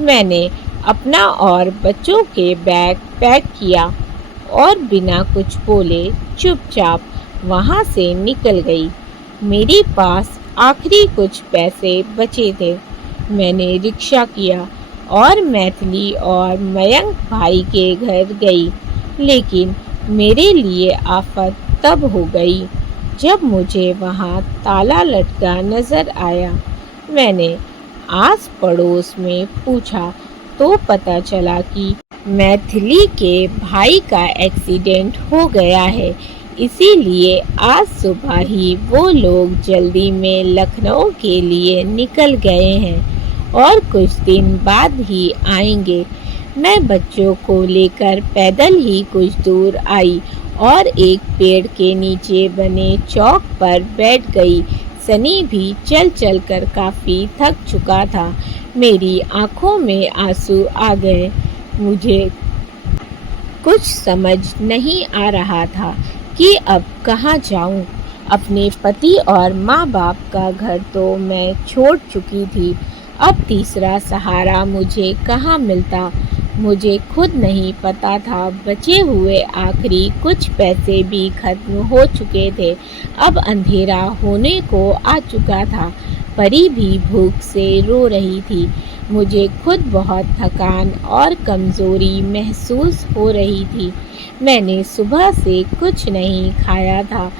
मैंने अपना और बच्चों के बैग पैक किया और बिना कुछ बोले चुपचाप वहाँ से निकल गई। मेरे पास आखिरी कुछ पैसे बचे थे। मैंने रिक्शा किया और मैथिली और मयंक भाई के घर गई। लेकिन मेरे लिए आफत तब हो गई जब मुझे वहाँ ताला लटका नज़र आया। मैंने आस पड़ोस में पूछा तो पता चला कि मैथिली के भाई का एक्सीडेंट हो गया है, इसीलिए आज सुबह ही वो लोग जल्दी में लखनऊ के लिए निकल गए हैं और कुछ दिन बाद ही आएंगे। मैं बच्चों को लेकर पैदल ही कुछ दूर आई और एक पेड़ के नीचे बने चौक पर बैठ गई। सनी भी चल चल कर काफ़ी थक चुका था। मेरी आंखों में आंसू आ गए। मुझे कुछ समझ नहीं आ रहा था कि अब कहाँ जाऊँ। अपने पति और माँ बाप का घर तो मैं छोड़ चुकी थी, अब तीसरा सहारा मुझे कहाँ मिलता। मुझे खुद नहीं पता था। बचे हुए आखिरी कुछ पैसे भी खत्म हो चुके थे। अब अंधेरा होने को आ चुका था। परी भी भूख से रो रही थी। मुझे खुद बहुत थकान और कमज़ोरी महसूस हो रही थी। मैंने सुबह से कुछ नहीं खाया था।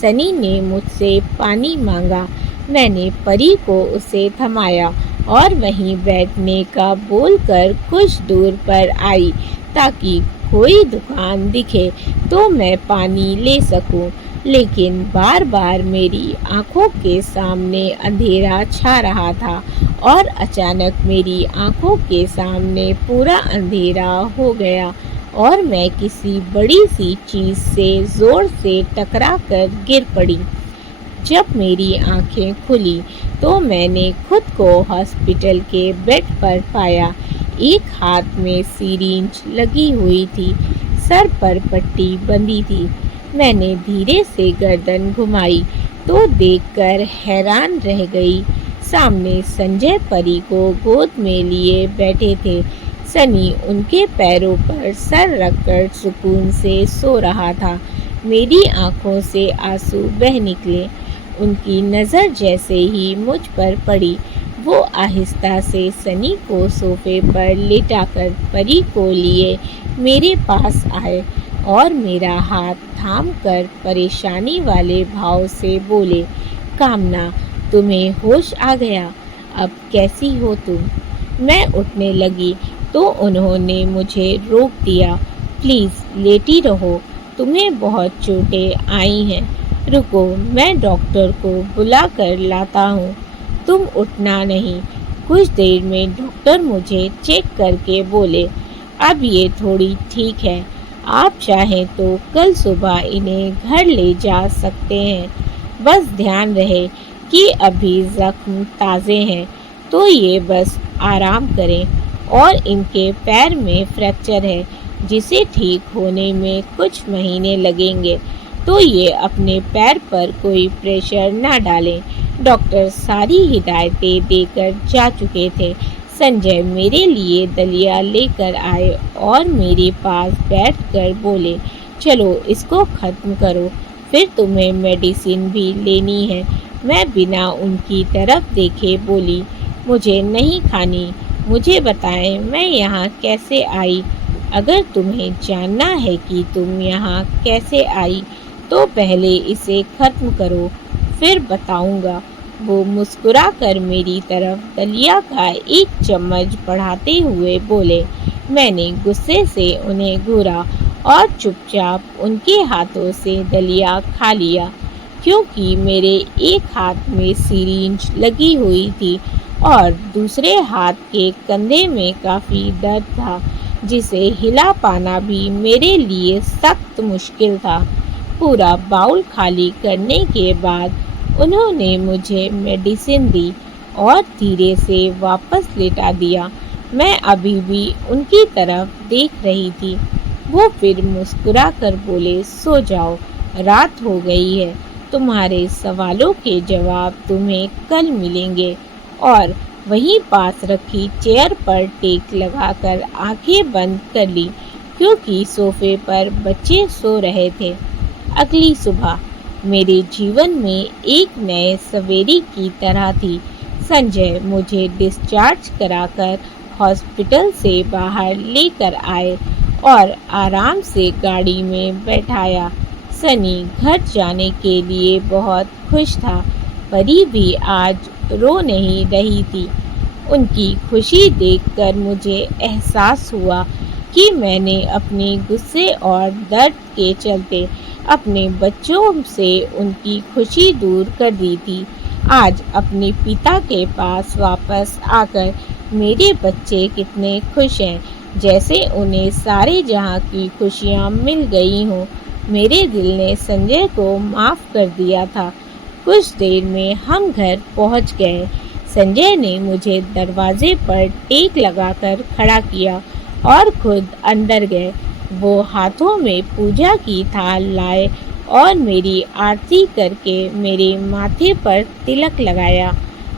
सनी ने मुझसे पानी मांगा। मैंने परी को उसे थमाया और वहीं बैठने का बोलकर कुछ दूर पर आई ताकि कोई दुकान दिखे तो मैं पानी ले सकूं। लेकिन बार बार मेरी आंखों के सामने अंधेरा छा रहा था और अचानक मेरी आंखों के सामने पूरा अंधेरा हो गया और मैं किसी बड़ी सी चीज़ से ज़ोर से टकरा कर गिर पड़ी। जब मेरी आंखें खुली तो मैंने खुद को हॉस्पिटल के बेड पर पाया। एक हाथ में सिरिंज लगी हुई थी, सर पर पट्टी बंधी थी। मैंने धीरे से गर्दन घुमाई तो देखकर हैरान रह गई। सामने संजय परी को गोद में लिए बैठे थे। सनी उनके पैरों पर सर रखकर सुकून से सो रहा था। मेरी आंखों से आंसू बह निकले। उनकी नज़र जैसे ही मुझ पर पड़ी, वो आहिस्ता से सनी को सोफे पर लेटाकर परी को लिए मेरे पास आए। और मेरा हाथ थामकर परेशानी वाले भाव से बोले, कामना, तुम्हें होश आ गया? अब कैसी हो तुम? मैं उठने लगी तो उन्होंने मुझे रोक दिया। प्लीज़ लेटी रहो, तुम्हें बहुत चोटें आई हैं। रुको, मैं डॉक्टर को बुला कर लाता हूँ। तुम उठना नहीं। कुछ देर में डॉक्टर मुझे चेक करके बोले, अब ये थोड़ी ठीक है। आप चाहें तो कल सुबह इन्हें घर ले जा सकते हैं। बस ध्यान रहे कि अभी जख्म ताज़े हैं, तो ये बस आराम करें। और इनके पैर में फ्रैक्चर है, जिसे ठीक होने में कुछ महीने लगेंगे, तो ये अपने पैर पर कोई प्रेशर ना डालें। डॉक्टर सारी हिदायतें देकर जा चुके थे। संजय मेरे लिए दलिया लेकर आए और मेरे पास बैठकर बोले, चलो इसको ख़त्म करो, फिर तुम्हें मेडिसिन भी लेनी है। मैं बिना उनकी तरफ देखे बोली, मुझे नहीं खानी। मुझे बताएं मैं यहाँ कैसे आई। अगर तुम्हें जानना है कि तुम यहाँ कैसे आई, तो पहले इसे ख़त्म करो, फिर बताऊँगा। वो मुस्कुराकर मेरी तरफ दलिया का एक चम्मच बढ़ाते हुए बोले। मैंने गुस्से से उन्हें घूरा और चुपचाप उनके हाथों से दलिया खा लिया, क्योंकि मेरे एक हाथ में सिरिंज लगी हुई थी और दूसरे हाथ के कंधे में काफ़ी दर्द था, जिसे हिला पाना भी मेरे लिए सख्त मुश्किल था। पूरा बाउल खाली करने के बाद उन्होंने मुझे मेडिसिन दी और धीरे से वापस लेटा दिया। मैं अभी भी उनकी तरफ देख रही थी। वो फिर मुस्कुरा कर बोले, सो जाओ, रात हो गई है। तुम्हारे सवालों के जवाब तुम्हें कल मिलेंगे। और वहीं पास रखी चेयर पर टेक लगाकर आंखें बंद कर ली, क्योंकि सोफे पर बच्चे सो रहे थे। अगली सुबह मेरे जीवन में एक नए सवेरे की तरह थी। संजय मुझे डिस्चार्ज कराकर हॉस्पिटल से बाहर लेकर आए और आराम से गाड़ी में बैठाया। सनी घर जाने के लिए बहुत खुश था। परी भी आज रो नहीं रही थी। उनकी खुशी देखकर मुझे एहसास हुआ कि मैंने अपने गुस्से और दर्द के चलते अपने बच्चों से उनकी खुशी दूर कर दी थी। आज अपने पिता के पास वापस आकर मेरे बच्चे कितने खुश हैं, जैसे उन्हें सारे जहां की खुशियां मिल गई हों। मेरे दिल ने संजय को माफ़ कर दिया था। कुछ देर में हम घर पहुंच गए। संजय ने मुझे दरवाजे पर टेक लगाकर खड़ा किया और खुद अंदर गए। वो हाथों में पूजा की थाल लाए और मेरी आरती करके मेरे माथे पर तिलक लगाया।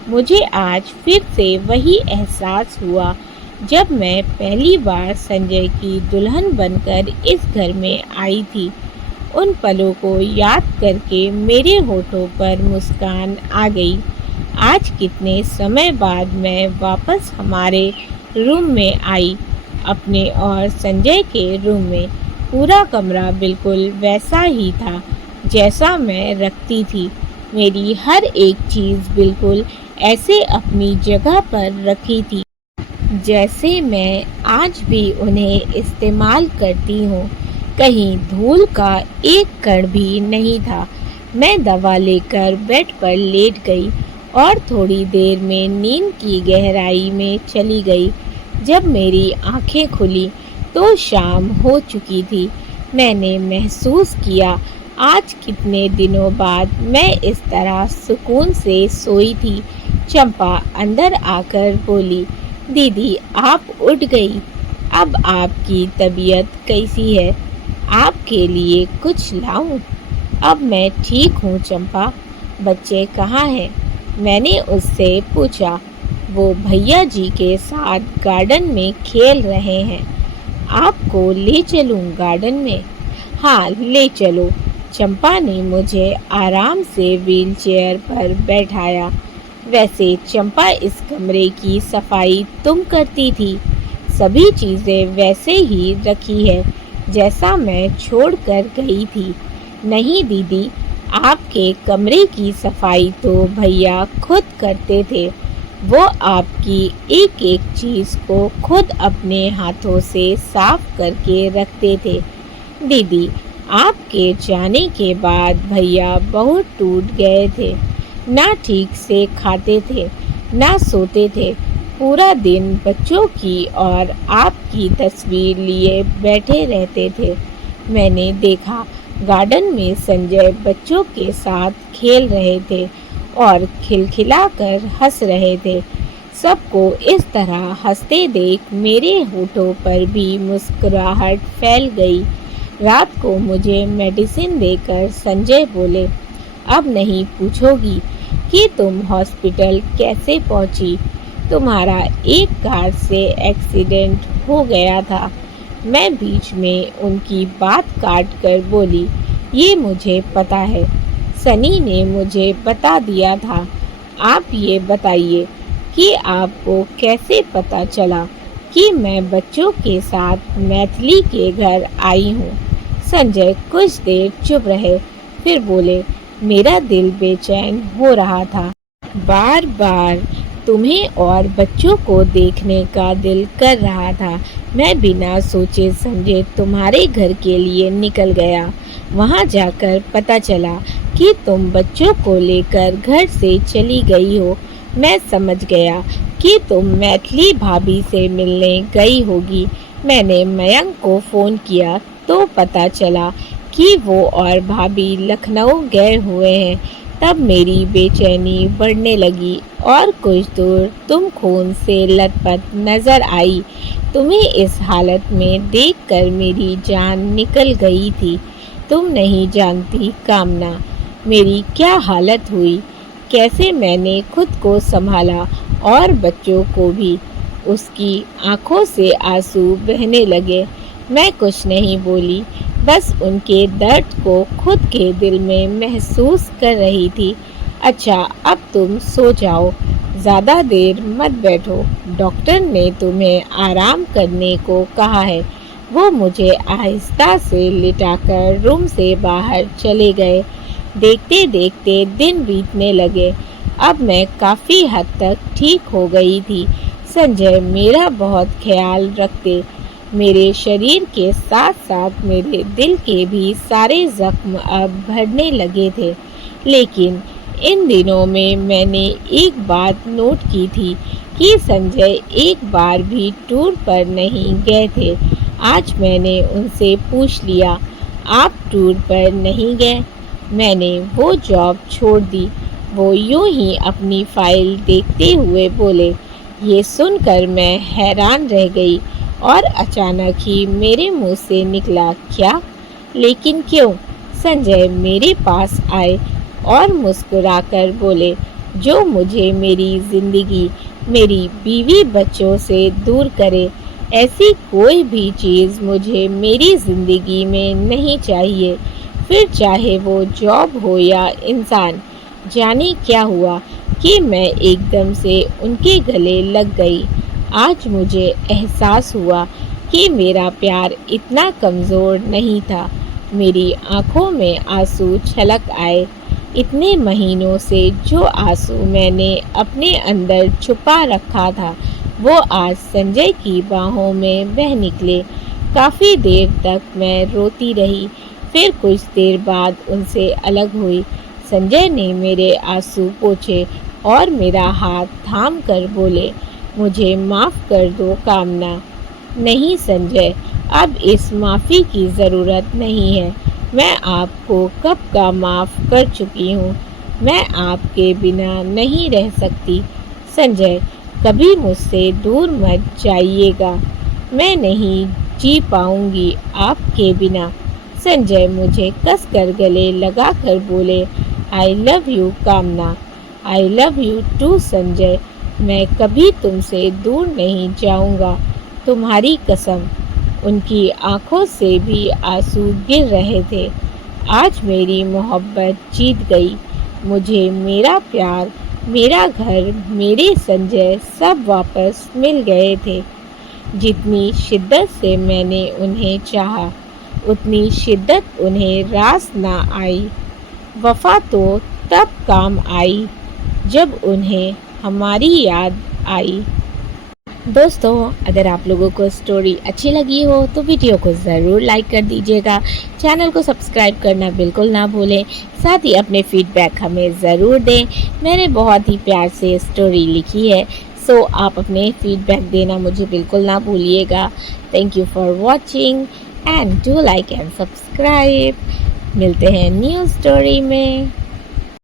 मुझे आज फिर से वही एहसास हुआ जब मैं पहली बार संजय की दुल्हन बनकर इस घर में आई थी। उन पलों को याद करके मेरे होठों पर मुस्कान आ गई। आज कितने समय बाद मैं वापस हमारे रूम में आई, अपने और संजय के रूम में। पूरा कमरा बिल्कुल वैसा ही था जैसा मैं रखती थी। मेरी हर एक चीज़ बिल्कुल ऐसे अपनी जगह पर रखी थी जैसे मैं आज भी उन्हें इस्तेमाल करती हूँ। कहीं धूल का एक कण भी नहीं था। मैं दवा लेकर बेड पर लेट गई और थोड़ी देर में नींद की गहराई में चली गई। जब मेरी आंखें खुली तो शाम हो चुकी थी। मैंने महसूस किया आज कितने दिनों बाद मैं इस तरह सुकून से सोई थी। चंपा अंदर आकर बोली, दीदी आप उठ गई। अब आपकी तबीयत कैसी है? आपके लिए कुछ लाऊं? अब मैं ठीक हूँ चंपा। बच्चे कहाँ हैं? मैंने उससे पूछा। वो भैया जी के साथ गार्डन में खेल रहे हैं। आपको ले चलूं गार्डन में? हाँ ले चलो। चंपा ने मुझे आराम से व्हीलचेयर पर बैठाया। वैसे चंपा इस कमरे की सफाई तुम करती थी। सभी चीज़ें वैसे ही रखी है। जैसा मैं छोड़ कर गई थी। नहीं दीदी, आपके कमरे की सफाई तो भैया खुद करते थे। वो आपकी एक एक चीज़ को खुद अपने हाथों से साफ करके रखते थे। दीदी, आपके जाने के बाद भैया बहुत टूट गए थे। ना ठीक से खाते थे, ना सोते थे। पूरा दिन बच्चों की और आपकी तस्वीर लिए बैठे रहते थे। मैंने देखा गार्डन में संजय बच्चों के साथ खेल रहे थे और खिलखिलाकर हंस रहे थे। सबको इस तरह हंसते देख मेरे होठों पर भी मुस्कुराहट फैल गई। रात को मुझे मेडिसिन देकर संजय बोले, अब नहीं पूछोगी कि तुम हॉस्पिटल कैसे पहुंची। तुम्हारा एक कार से एक्सीडेंट हो गया था। मैं बीच में उनकी बात काट कर बोली, ये मुझे पता है, सनी ने मुझे बता दिया था। आप ये बताइए कि आपको कैसे पता चला कि मैं बच्चों के साथ मैथिली के घर आई हूँ। संजय कुछ देर चुप रहे, फिर बोले, मेरा दिल बेचैन हो रहा था। बार बार तुम्हें और बच्चों को देखने का दिल कर रहा था। मैं बिना सोचे समझे तुम्हारे घर के लिए निकल गया। वहाँ जाकर पता चला कि तुम बच्चों को लेकर घर से चली गई हो। मैं समझ गया कि तुम मैथिली भाभी से मिलने गई होगी। मैंने मयंक को फ़ोन किया तो पता चला कि वो और भाभी लखनऊ गए हुए हैं। तब मेरी बेचैनी बढ़ने लगी और कुछ दूर तुम खून से लथपथ नजर आई। तुम्हें इस हालत में देखकर मेरी जान निकल गई थी। तुम नहीं जानती कामना, मेरी क्या हालत हुई, कैसे मैंने खुद को संभाला और बच्चों को भी। उसकी आंखों से आंसू बहने लगे। मैं कुछ नहीं बोली, बस उनके दर्द को खुद के दिल में महसूस कर रही थी। अच्छा, अब तुम सो जाओ, ज़्यादा देर मत बैठो। डॉक्टर ने तुम्हें आराम करने को कहा है। वो मुझे आहिस्ता से लिटाकर रूम से बाहर चले गए। देखते देखते दिन बीतने लगे। अब मैं काफ़ी हद तक ठीक हो गई थी। संजय मेरा बहुत ख्याल रखते। मेरे शरीर के साथ साथ मेरे दिल के भी सारे जख्म अब भरने लगे थे। लेकिन इन दिनों में मैंने एक बात नोट की थी कि संजय एक बार भी टूर पर नहीं गए थे। आज मैंने उनसे पूछ लिया, आप टूर पर नहीं गए? मैंने वो जॉब छोड़ दी। वो यूं ही अपनी फाइल देखते हुए बोले। ये सुनकर मैं हैरान रह गई और अचानक ही मेरे मुंह से निकला, क्या? लेकिन क्यों? संजय मेरे पास आए और मुस्कुराकर बोले, जो मुझे मेरी ज़िंदगी, मेरी बीवी बच्चों से दूर करे, ऐसी कोई भी चीज़ मुझे मेरी ज़िंदगी में नहीं चाहिए। फिर चाहे वो जॉब हो या इंसान। जाने क्या हुआ कि मैं एकदम से उनके गले लग गई। आज मुझे एहसास हुआ कि मेरा प्यार इतना कमज़ोर नहीं था। मेरी आंखों में आंसू छलक आए। इतने महीनों से जो आंसू मैंने अपने अंदर छुपा रखा था, वो आज संजय की बाहों में बह निकले। काफ़ी देर तक मैं रोती रही। फिर कुछ देर बाद उनसे अलग हुई। संजय ने मेरे आंसू पोंछे और मेरा हाथ थाम कर बोले, मुझे माफ़ कर दो कामना। नहीं संजय, अब इस माफ़ी की ज़रूरत नहीं है। मैं आपको कब का माफ़ कर चुकी हूँ। मैं आपके बिना नहीं रह सकती। संजय, कभी मुझसे दूर मत जाइएगा। मैं नहीं जी पाऊँगी आपके बिना। संजय मुझे कसकर गले लगाकर बोले, आई love you Kamna. I love you too Sanjay. मैं कभी तुमसे दूर नहीं जाऊंगा, तुम्हारी कसम। उनकी आंखों से भी आंसू गिर रहे थे। आज मेरी मोहब्बत जीत गई। मुझे मेरा प्यार, मेरा घर, मेरे संजय सब वापस मिल गए थे। जितनी शिद्दत से मैंने उन्हें चाहा, उतनी शिद्दत उन्हें रास ना आई। वफ़ा तो तब काम आई जब उन्हें हमारी याद आई। दोस्तों, अगर आप लोगों को स्टोरी अच्छी लगी हो तो वीडियो को ज़रूर लाइक कर दीजिएगा। चैनल को सब्सक्राइब करना बिल्कुल ना भूलें। साथ ही अपने फीडबैक हमें ज़रूर दें। मैंने बहुत ही प्यार से स्टोरी लिखी है, सो आप अपने फीडबैक देना मुझे बिल्कुल ना भूलिएगा। Thank you for watching and do like and subscribe. मिलते हैं न्यू स्टोरी में।